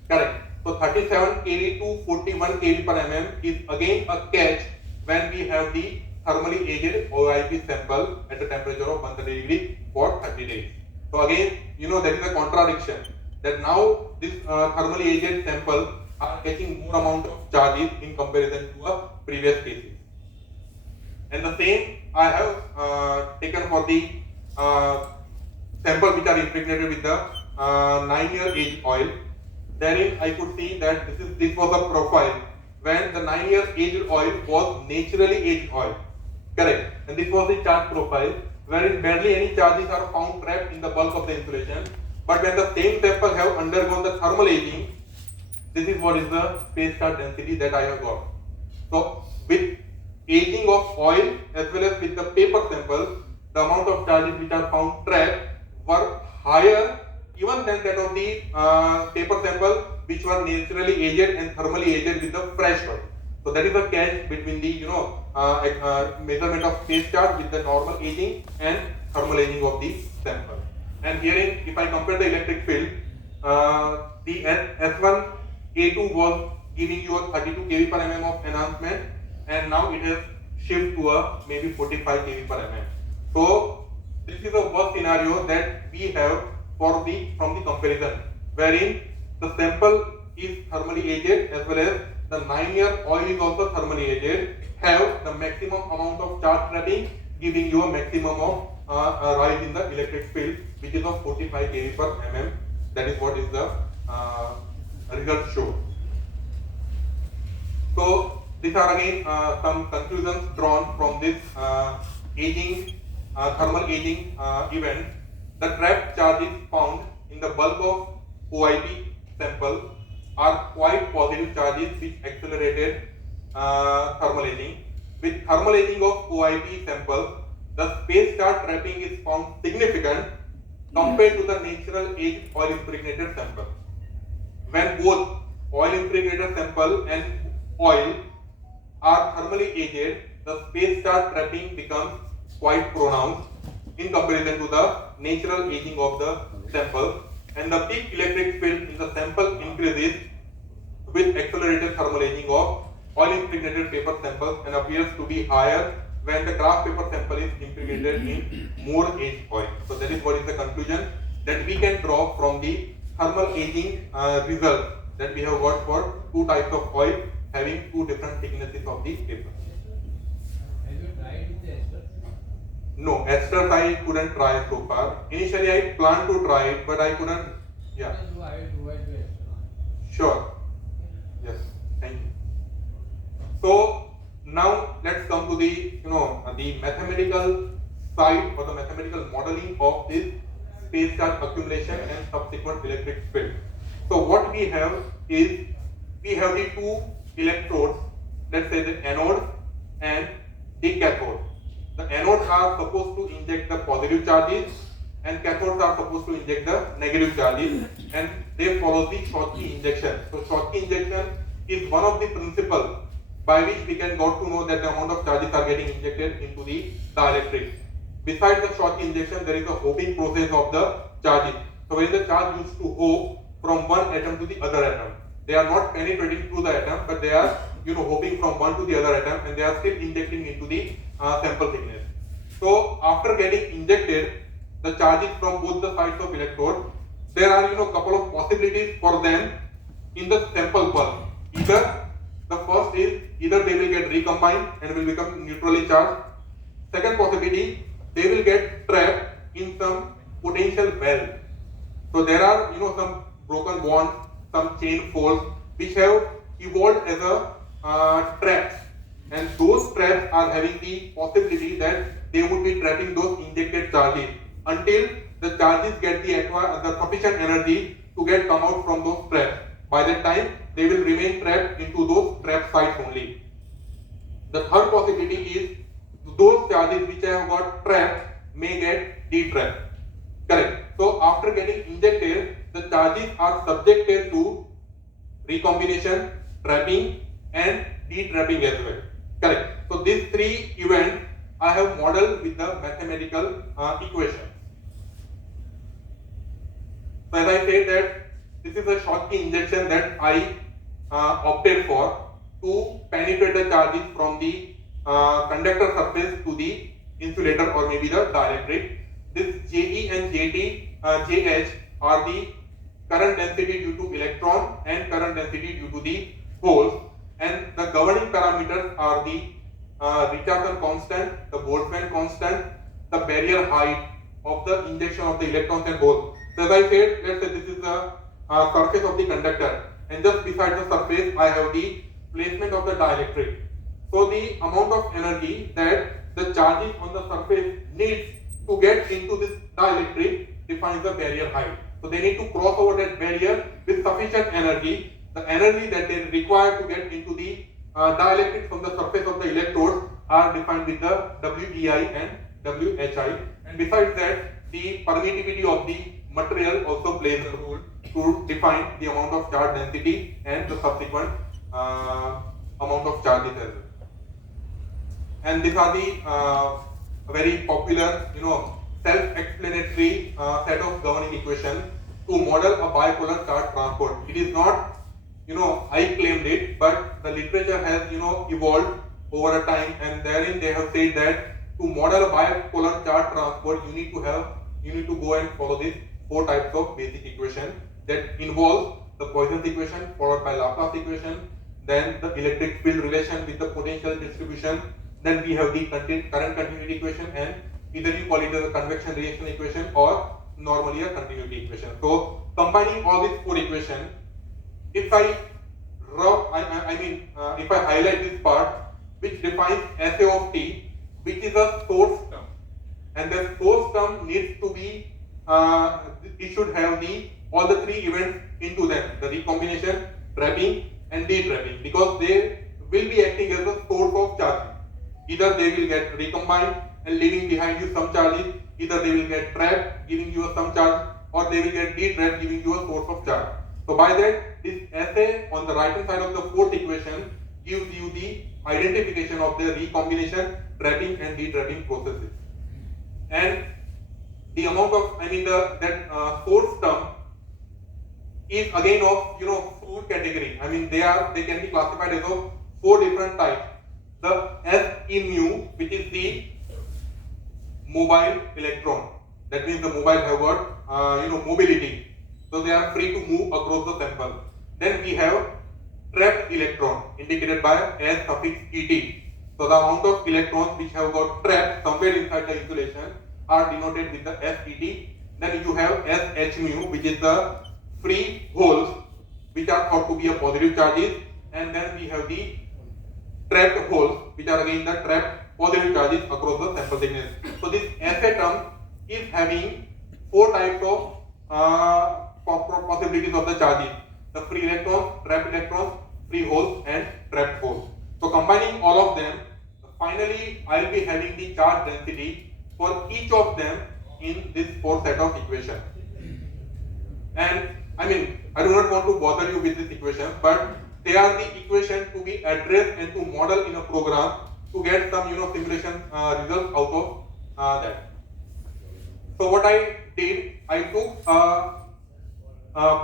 Correct. So 37 kV to 41 kV per mm is again a catch when we have the thermally aged OIP sample at a temperature of 130 degree for 30 days. So again, there is a contradiction that now this thermally aged sample are catching more amount of charges in comparison to a previous cases. And the same I have taken for the sample which are impregnated with the 9-year aged oil. Therein I could see that this was a profile when the 9-year aged oil was naturally aged oil. Correct. And this was the charge profile wherein barely any charges are found trapped in the bulk of the insulation. But when the same sample have undergone the thermal aging, this is what is the space charge density that I have got. So with aging of oil as well as with the paper sample, the amount of charges which are found trapped were higher even than that of the paper sample which were naturally aged and thermally aged with the fresh oil. So that is the catch between the measurement of phase charge with the normal aging and thermal aging of the sample. And herein, if I compare the electric field, the S1A2 was giving you a 32 kV per mm of enhancement, and now it has shifted to a maybe 45 kV per mm. So this is the worst scenario that we have from the comparison, wherein the sample is thermally aged as well as the 9-year oil is also thermally aged, have the maximum amount of charge trapping, giving you a maximum of rise in the electric field, which is of 45 kV per mm. That is what is the result show. So these are again some conclusions drawn from this thermal aging event. The trapped charges found in the bulk of OIP sample are quite positive charges which accelerated thermal aging. With thermal aging of OIP sample, the space charge trapping is found significant compared to the natural aged oil impregnated sample. When both oil impregnated sample and oil are thermally aged, the space charge trapping becomes quite pronounced in comparison to the natural aging of the sample, and the peak electric field in the sample increases with accelerated thermal aging of oil impregnated paper samples and appears to be higher when the graph paper sample is impregnated in more aged oil. So that is what is the conclusion that we can draw from the thermal aging result that we have got for two types of oil having two different thicknesses of the paper. Have you tried with the ester? No, esters I couldn't try so far. Initially I planned to try it, but I couldn't. Yeah. I will provide the ester. Sure. So now let's come to the the mathematical side or the mathematical modeling of this space charge accumulation and subsequent electric field. So what we have is we have the two electrodes, let's say the anode and the cathode. The anodes are supposed to inject the positive charges and cathodes are supposed to inject the negative charges, and they follow the Schottky injection. So Schottky injection is one of the principles by which we can got to know that the amount of charges are getting injected into the dielectric. Besides the Schottky injection, there is a hopping process of the charges. So when the charge used to hop from one atom to the other atom, they are not penetrating through the atom, but they are hopping from one to the other atom, and they are still injecting into the sample thickness. So after getting injected the charges from both the sides of electrode, there are couple of possibilities for them in the sample pulse. Either the first is either they will get recombined and will become neutrally charged. Second possibility, they will get trapped in some potential well. So there are some broken bonds, some chain folds which have evolved as a traps, and those traps are having the possibility that they would be trapping those injected charges until the charges get the sufficient energy to get come out from those traps. By that time, they will remain trapped into those trap sites only. The third possibility is those charges which have got trapped may get detrapped. Correct. So after getting injected, the charges are subjected to recombination, trapping, and detrapping as well. Correct. So these three events I have modeled with the mathematical equation. So as I said that this is a Schottky injection that I opted for to penetrate the charges from the conductor surface to the insulator or maybe the dielectric. This Je and Jh are the current density due to electron and current density due to the holes, and the governing parameters are the Richardson constant, the Boltzmann constant, the barrier height of the injection of the electrons and holes. So as I said, let's say this is the surface of the conductor, and just beside the surface I have the placement of the dielectric. So the amount of energy that the charges on the surface needs to get into this dielectric defines the barrier height. So they need to cross over that barrier with sufficient energy. The energy that they require to get into the dielectric from the surface of the electrodes are defined with the WEI and WHI. And besides that, the permittivity of the material also plays a role to define the amount of charge density and the subsequent amount of charges as well. And these are the very popular, self-explanatory set of governing equations to model a bipolar charge transport. It is not, I claimed it, but the literature has, evolved over a time, and therein they have said that to model a bipolar charge transport, you need to go and follow these four types of basic equation that involves the Poisson's equation followed by Laplace equation, then the electric field relation with the potential distribution, then we have the current continuity equation, and either you call it as a convection reaction equation or normally a continuity equation. So combining all these four equations, if I highlight this part which defines SA of t, which is a source term, and the source term needs to be it should have all the three events into them, the recombination, trapping and detrapping, because they will be acting as a source of charge. Either they will get recombined and leaving behind you some charges, either they will get trapped giving you some charge, or they will get detrapped giving you a source of charge. So by that, this SA on the right hand side of the fourth equation gives you the identification of the recombination, trapping and detrapping processes. And the amount of, that source term is again of, four category. They can be classified as of four different types. The SE mu, which is the mobile electron. That means the mobile have got, mobility. So they are free to move across the sample. Then we have trapped electron indicated by S suffix ET. So the amount of electrons which have got trapped somewhere inside the insulation are denoted with the SET. Then you have SH mu, which is the free holes which are thought to be a positive charges, and then we have the trapped holes, which are again the trapped positive charges across the sample thickness. So this SA term is having 4 types of possibilities of the charges: the free electrons, trapped electrons, free holes, and trapped holes. So combining all of them, finally I will be having the charge density for each of them in this 4 set of equations. And I mean, I do not want to bother you with this equation, but they are the equation to be addressed and to model in a program to get some simulation results out of that. So what I did, I took a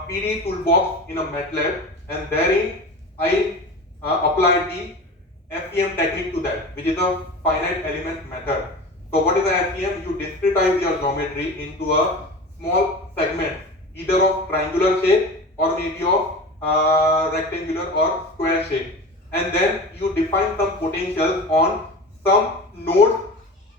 PD toolbox in a MATLAB, and therein I applied the FEM technique to that, which is a finite element method. So what is the FEM? You discretize your geometry into a small segment, either of triangular shape or maybe of rectangular or square shape, and then you define some potentials on some nodes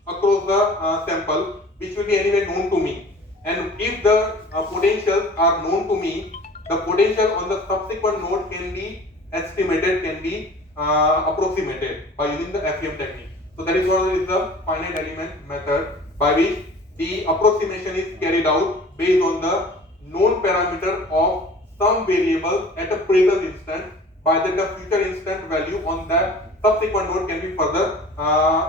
across the sample, which will be anyway known to me. And if the potentials are known to me, the potential on the subsequent node can be estimated, can be approximated by using the FEM technique. So that is what is the finite element method, by which the approximation is carried out based on the known parameter of some variable at a present instant, by that the future instant value on the subsequent node can be further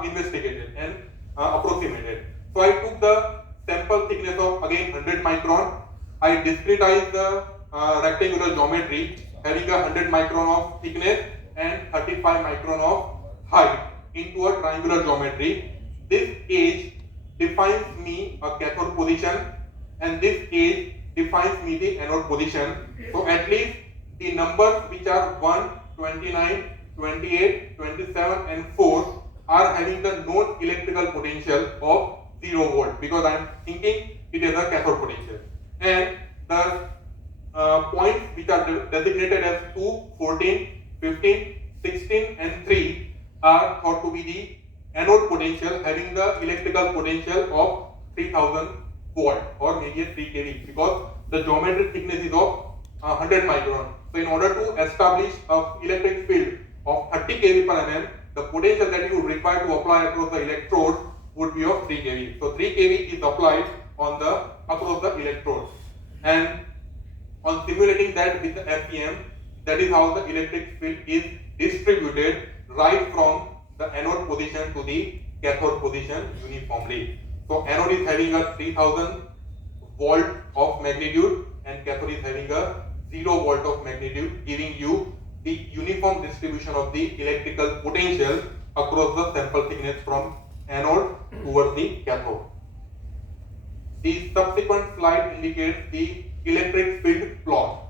investigated and approximated. So I took the sample thickness of again 100 micron. I discretized the rectangular geometry having a 100 micron of thickness and 35 micron of height into a triangular geometry. This edge defines me a cathode position, and this edge defines me the anode position. So at least the numbers which are 1, 29, 28, 27 and 4 are having the known electrical potential of 0 volt, because I am thinking it is a cathode potential. And the points which are designated as 2, 14, 15, 16 and 3 are thought to be the anode potential having the electrical potential of 3000 volt or maybe 3 kV, because the geometric thickness is of 100 micron. So in order to establish an electric field of 30 kV per mm, the potential that you require to apply across the electrodes would be of 3 kV. So 3 kV is applied on the across the electrode, and on simulating that with the FEM, that is how the electric field is distributed right from the anode position to the cathode position uniformly. So anode is having a 3000 volt of magnitude and cathode is having a 0 volt of magnitude, giving you the uniform distribution of the electrical potential across the sample thickness from anode towards the cathode. The subsequent slide indicates the electric field plot,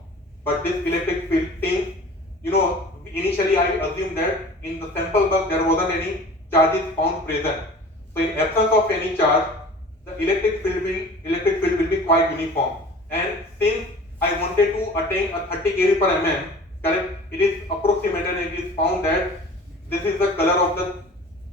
but this electric field thing, initially I assumed that in the sample bulk there wasn't any charges found present. So in absence of any charge, the electric field will be quite uniform. And since I wanted to attain a 30 kV per mm, correct? It is approximated and it is found that this is the color of the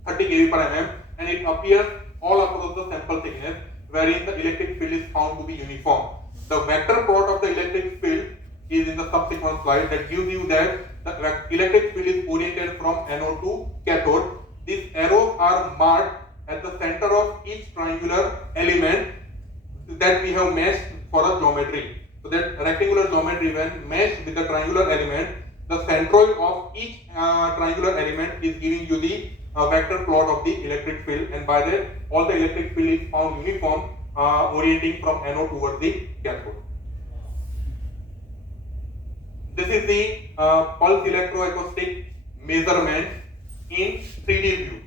30 kV per mm, and it appears all across the sample thickness, wherein the electric field is found to be uniform. The vector plot of the electric field is in the subsequent slide, that gives you that the electric field is oriented from anode to cathode. These arrows are marked at the center of each triangular element that we have meshed for a geometry. So that rectangular geometry, when meshed with the triangular element, the centroid of each triangular element is giving you the vector plot of the electric field, and by that all the electric field is found uniform, orienting from anode towards the cathode. This is the pulse electroacoustic measurement in 3D view.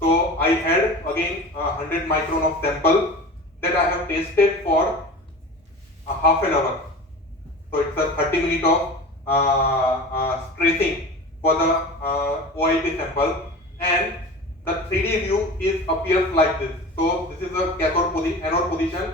So I had again 100 micron of sample that I have tested for half an hour. So it's a 30 minute of tracing for the OIP sample, and the 3D view appears like this. So this is the anode position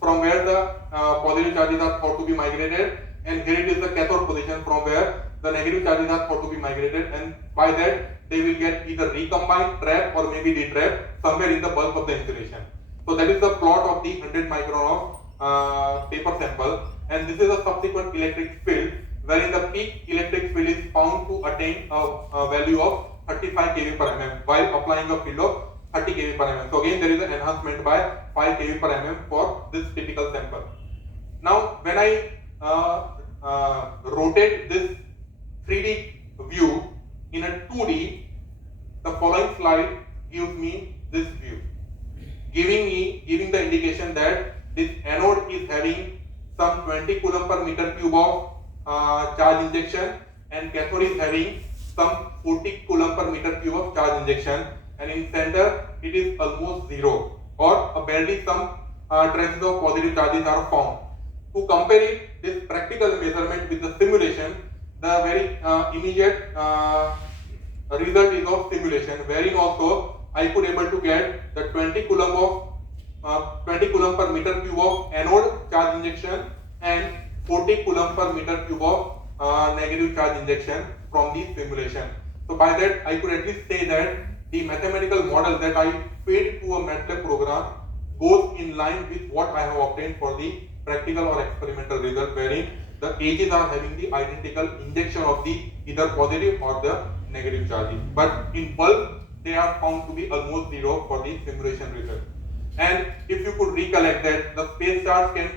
from where the positive charges are thought to be migrated, and here it is the cathode position from where the negative charges are thought to be migrated, and by that they will get either recombined, trapped or maybe detrapped somewhere in the bulk of the insulation. So that is the plot of the 100 micron of paper sample, and this is a subsequent electric field wherein the peak electric field is found to attain a value of 35 kV per mm while applying a field of 30 kV per mm. So again there is an enhancement by 5 kV per mm for this typical sample. Now when I rotate this 3D view in a 2D, the following slide gives me this view, giving the indication that this anode is having some 20 coulomb per meter cube of charge injection, and cathode is having some 40 coulomb per meter cube of charge injection, and in center it is almost zero or barely some traces of positive charges are found. To compare it, this practical measurement with the simulation, the very immediate result is of simulation, wherein also I could able to get the 20 coulomb per meter cube of anode charge injection and 40 coulomb per meter cube of negative charge injection from the simulation. So by that I could at least say that the mathematical model that I fed to a MATLAB program goes in line with what I have obtained for the practical or experimental result, wherein the edges are having the identical injection of the either positive or the negative charges, but in bulk they are found to be almost zero for the simulation result. And if you could recollect that the space charge can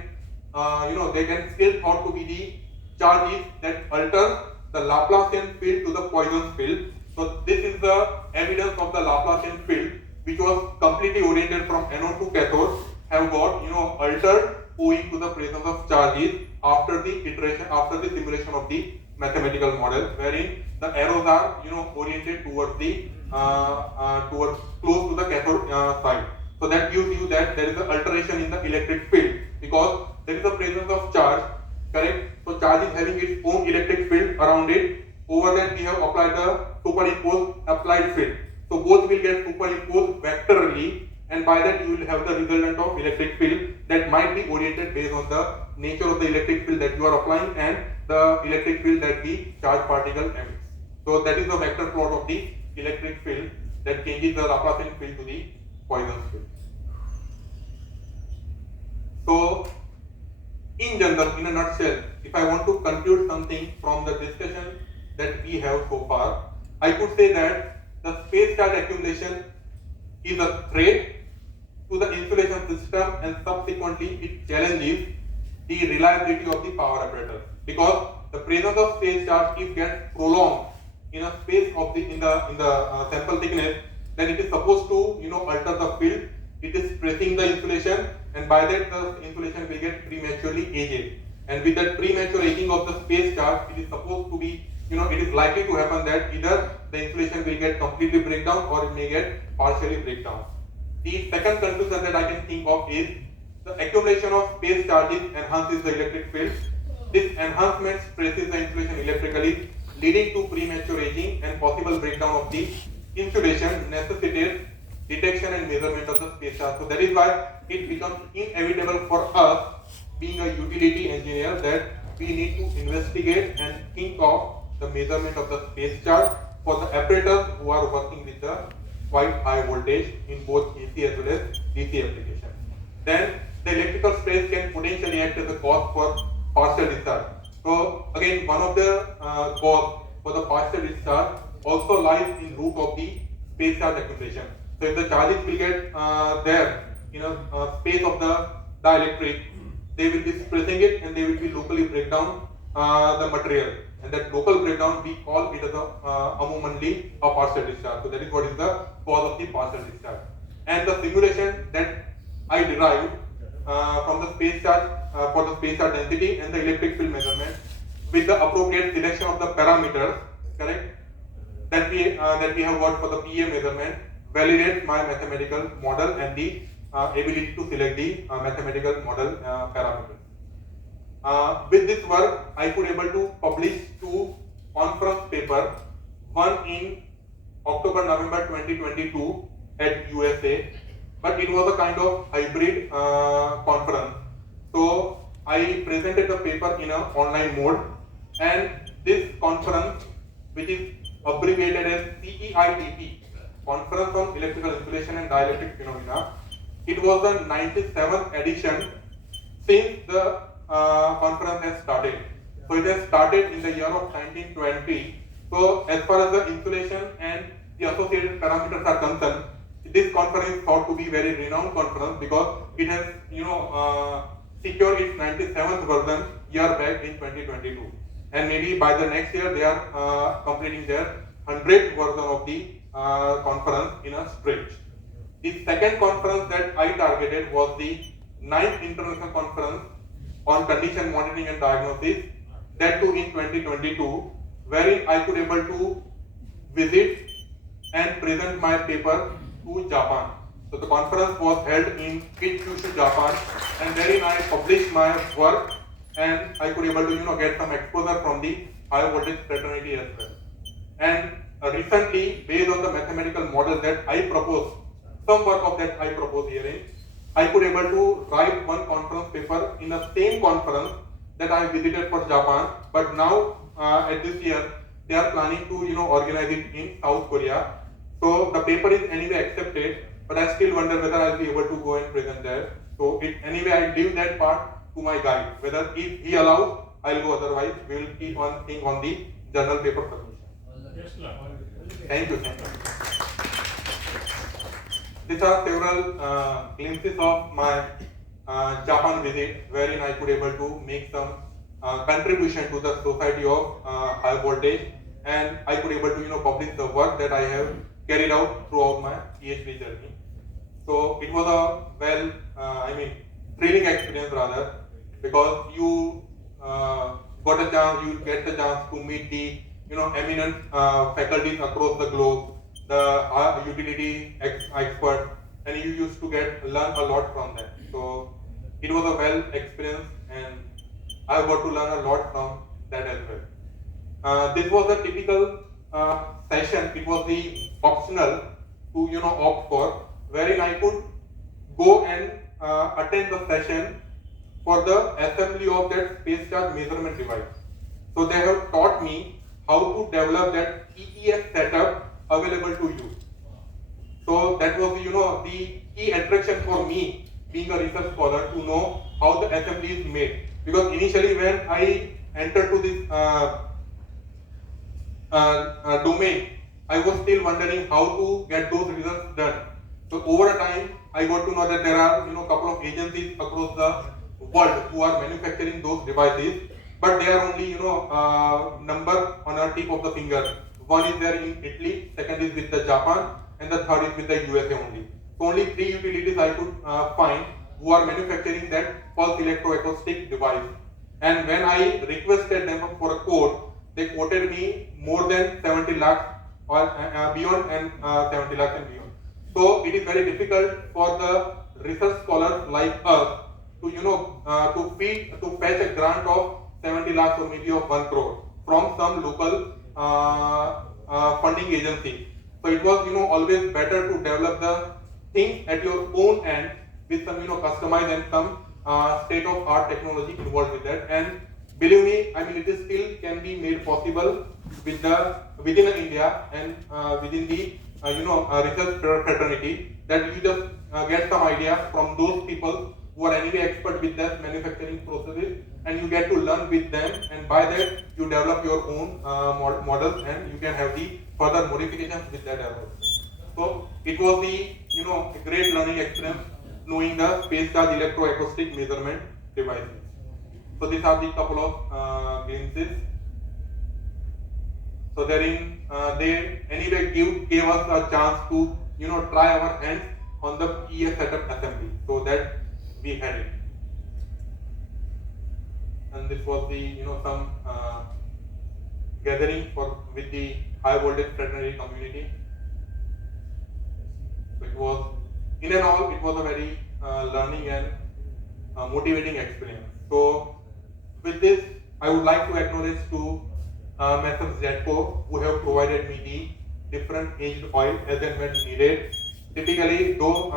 they can still thought to be the charges that alter the Laplacian field to the Poisson's field. So this is the evidence of the Laplacian field, which was completely oriented from anode to cathode, have got altered owing to the presence of charges after the simulation of the mathematical model, wherein the arrows are oriented towards the towards close to the cathode side. So that gives you that there is an alteration in the electric field because there is a presence of charge, correct? So charge is having its own electric field around it. Over that we have applied the superimposed applied field. So both will get superimposed vectorally, and by that you will have the resultant of electric field that might be oriented based on the nature of the electric field that you are applying and the electric field that the charge particle emits. So that is the vector plot of the electric field that changes the Laplacian field to the Poisson's field. So in general, in a nutshell, if I want to conclude something from the discussion that we have so far, I could say that the space charge accumulation is a threat to the insulation system, and subsequently it challenges the reliability of the power apparatus, because the presence of space charge, if gets prolonged in a space of the in the sample thickness, then it is supposed to alter the field. It is stressing the insulation, and by that the insulation will get prematurely aged, and with that premature aging of the space charge, it is supposed to be it is likely to happen that either the insulation will get completely breakdown or it may get partially breakdown. The second conclusion that I can think of is the accumulation of space charges enhances the electric field. This enhancement stresses the insulation electrically, leading to premature aging and possible breakdown of the insulation, necessitates detection and measurement of the space charge. So that is why it becomes inevitable for us, being a utility engineer, that we need to investigate and think of the measurement of the space charge for the apparatus who are working with the quite high voltage in both AC as well as DC application. Then the electrical stress can potentially act as a cause for partial discharge. So again, one of the cause for the partial discharge also lies in root of the space charge accumulation. So if the charges will get there in a space of the dielectric, they will be stressing it and they will be locally break down the material, and that local breakdown we call it as commonly a partial discharge. So that is what is the cause of the partial discharge. And the simulation that I derived from the space charge for the space charge density and the electric field measurement with the appropriate selection of the parameters, correct, that we have got for the PA measurement, validates my mathematical model and the ability to select the mathematical model parameters. With this work, I could able to publish 2 conference papers, one in October-November 2022 at USA, but it was a kind of hybrid conference. So I presented the paper in an online mode, and this conference, which is abbreviated as CEITP, Conference on Electrical Insulation and Dielectric Phenomena, it was the 97th edition since the conference has started. So it has started in the year of 1920. So as far as the insulation and the associated parameters are concerned, this conference is thought to be very renowned conference because it has secured its 97th version year back in 2022, and maybe by the next year they are completing their 100th version of the conference in a stretch. The second conference that I targeted was the 9th International Conference on Condition Monitoring and Diagnosis, that too in 2022, wherein I could able to visit and present my paper to Japan. So the conference was held in Kyushu, Japan, and therein I published my work, and I could able to get some exposure from the high voltage fraternity as well. And recently, based on the mathematical model that I proposed, some work of that I proposed herein, I could able to write one conference paper in the same conference that I visited for Japan, but now at this year they are planning to organize it in South Korea. So the paper is anyway accepted, but I still wonder whether I'll be able to go and present there. So anyway I leave that part to my guide. Whether if he allows, I'll go. Otherwise, we will keep on seeing on the journal paper submission. Yes, Thank you. Thank you. These are several glimpses of my Japan visit, wherein I could able to make some contribution to the society of high voltage, and I could able to publish the work that I have carried out throughout my PhD journey. So it was a thrilling experience rather, because you get the chance to meet the eminent faculties across the globe, the utility experts, and you used to learn a lot from them. So it was a well experience, and I got to learn a lot from that as well. This was a typical session. It was the optional to opt for, wherein I could go and attend the session for the assembly of that space charge measurement device. So they have taught me how to develop that EES setup available to you. So that was the key attraction for me, being a research scholar, to know how the assembly is made. Because initially when I entered to this domain, I was still wondering how to get those results done. So over time, I got to know that there are couple of agencies across the world who are manufacturing those devices, but they are only number on a tip of the finger. One is there in Italy, second is with the Japan, and the third is with the USA only. So only 3 utilities I could find who are manufacturing that pulse electroacoustic device. And when I requested them for a quote, they quoted me more than 70 lakhs or beyond, and 70 lakhs and beyond. So it is very difficult for the research scholars like us to to fetch a grant of 70 lakhs or maybe of 1 crore from some local funding agency. So it was always better to develop the things at your own end with some customized and some state of art technology involved with that. And believe me, I mean, it is still can be made possible with within India and within the research fraternity, that you just get some ideas from those people who are anyway expert with that manufacturing processes, and you get to learn with them, and by that you develop your own models, and you can have the further modifications with that as well. So it was the a great learning experience knowing the space charge electroacoustic measurement devices. So these are the couple of glimpses. So therein they anyway gave us a chance to try our hands on the ES setup assembly, so that we had it. And this was the some gathering with the high voltage fraternity community. So it was, in and all, it was a very learning and motivating experience. So with this, I would like to acknowledge to Messrs. Jetco, who have provided me the different aged oil as and when needed. Typically, though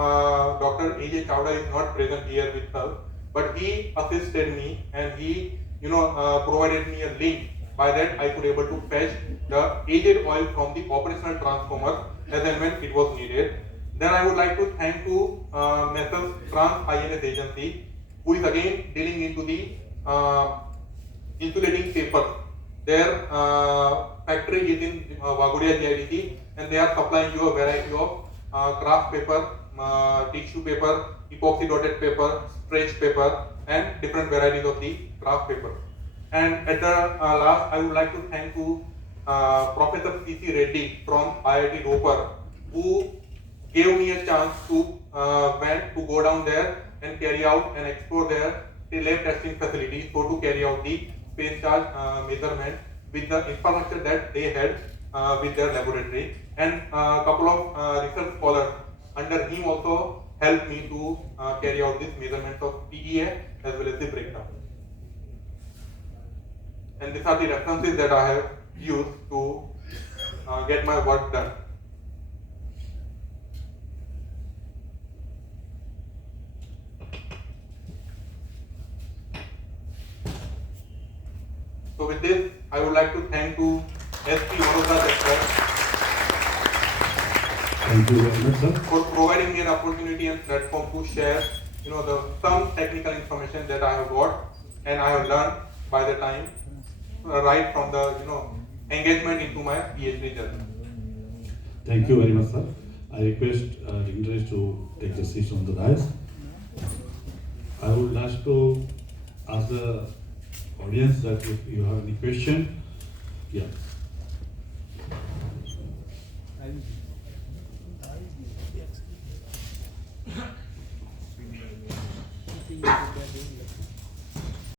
Dr. A.J. Chowda is not present here with us, but he assisted me, and he provided me a link. By that, I could able to fetch the aged oil from the operational transformer as and when it was needed. Then I would like to thank to Messrs. Trans INS Agency, who is again dealing into the insulating paper. Their factory is in Vagodia GIDC, and they are supplying you a variety of craft paper, tissue paper, epoxy dotted paper, stretch paper, and different varieties of the craft paper. And at the last, I would like to thank to Professor C.C. Reddy from IIT Roper, who gave me a chance to go down there and carry out and explore their lab testing facility, so to carry out the space charge measurement with the infrastructure that they had with their laboratory. And a couple of research scholars under him also helped me to carry out these measurements of PGA as well as the breakdown. And these are the references that I have used to get my work done. So with this, I would like to thank to SP Varoda Thank you very much, sir. for providing me an opportunity and platform to share, some technical information that I have got and I have learned by the time, right from the engagement into my PhD journey. Thank you very much, sir. I request dignitaries to take the seats on the dais. I would like to ask the audience that if you have any question, yeah. I will.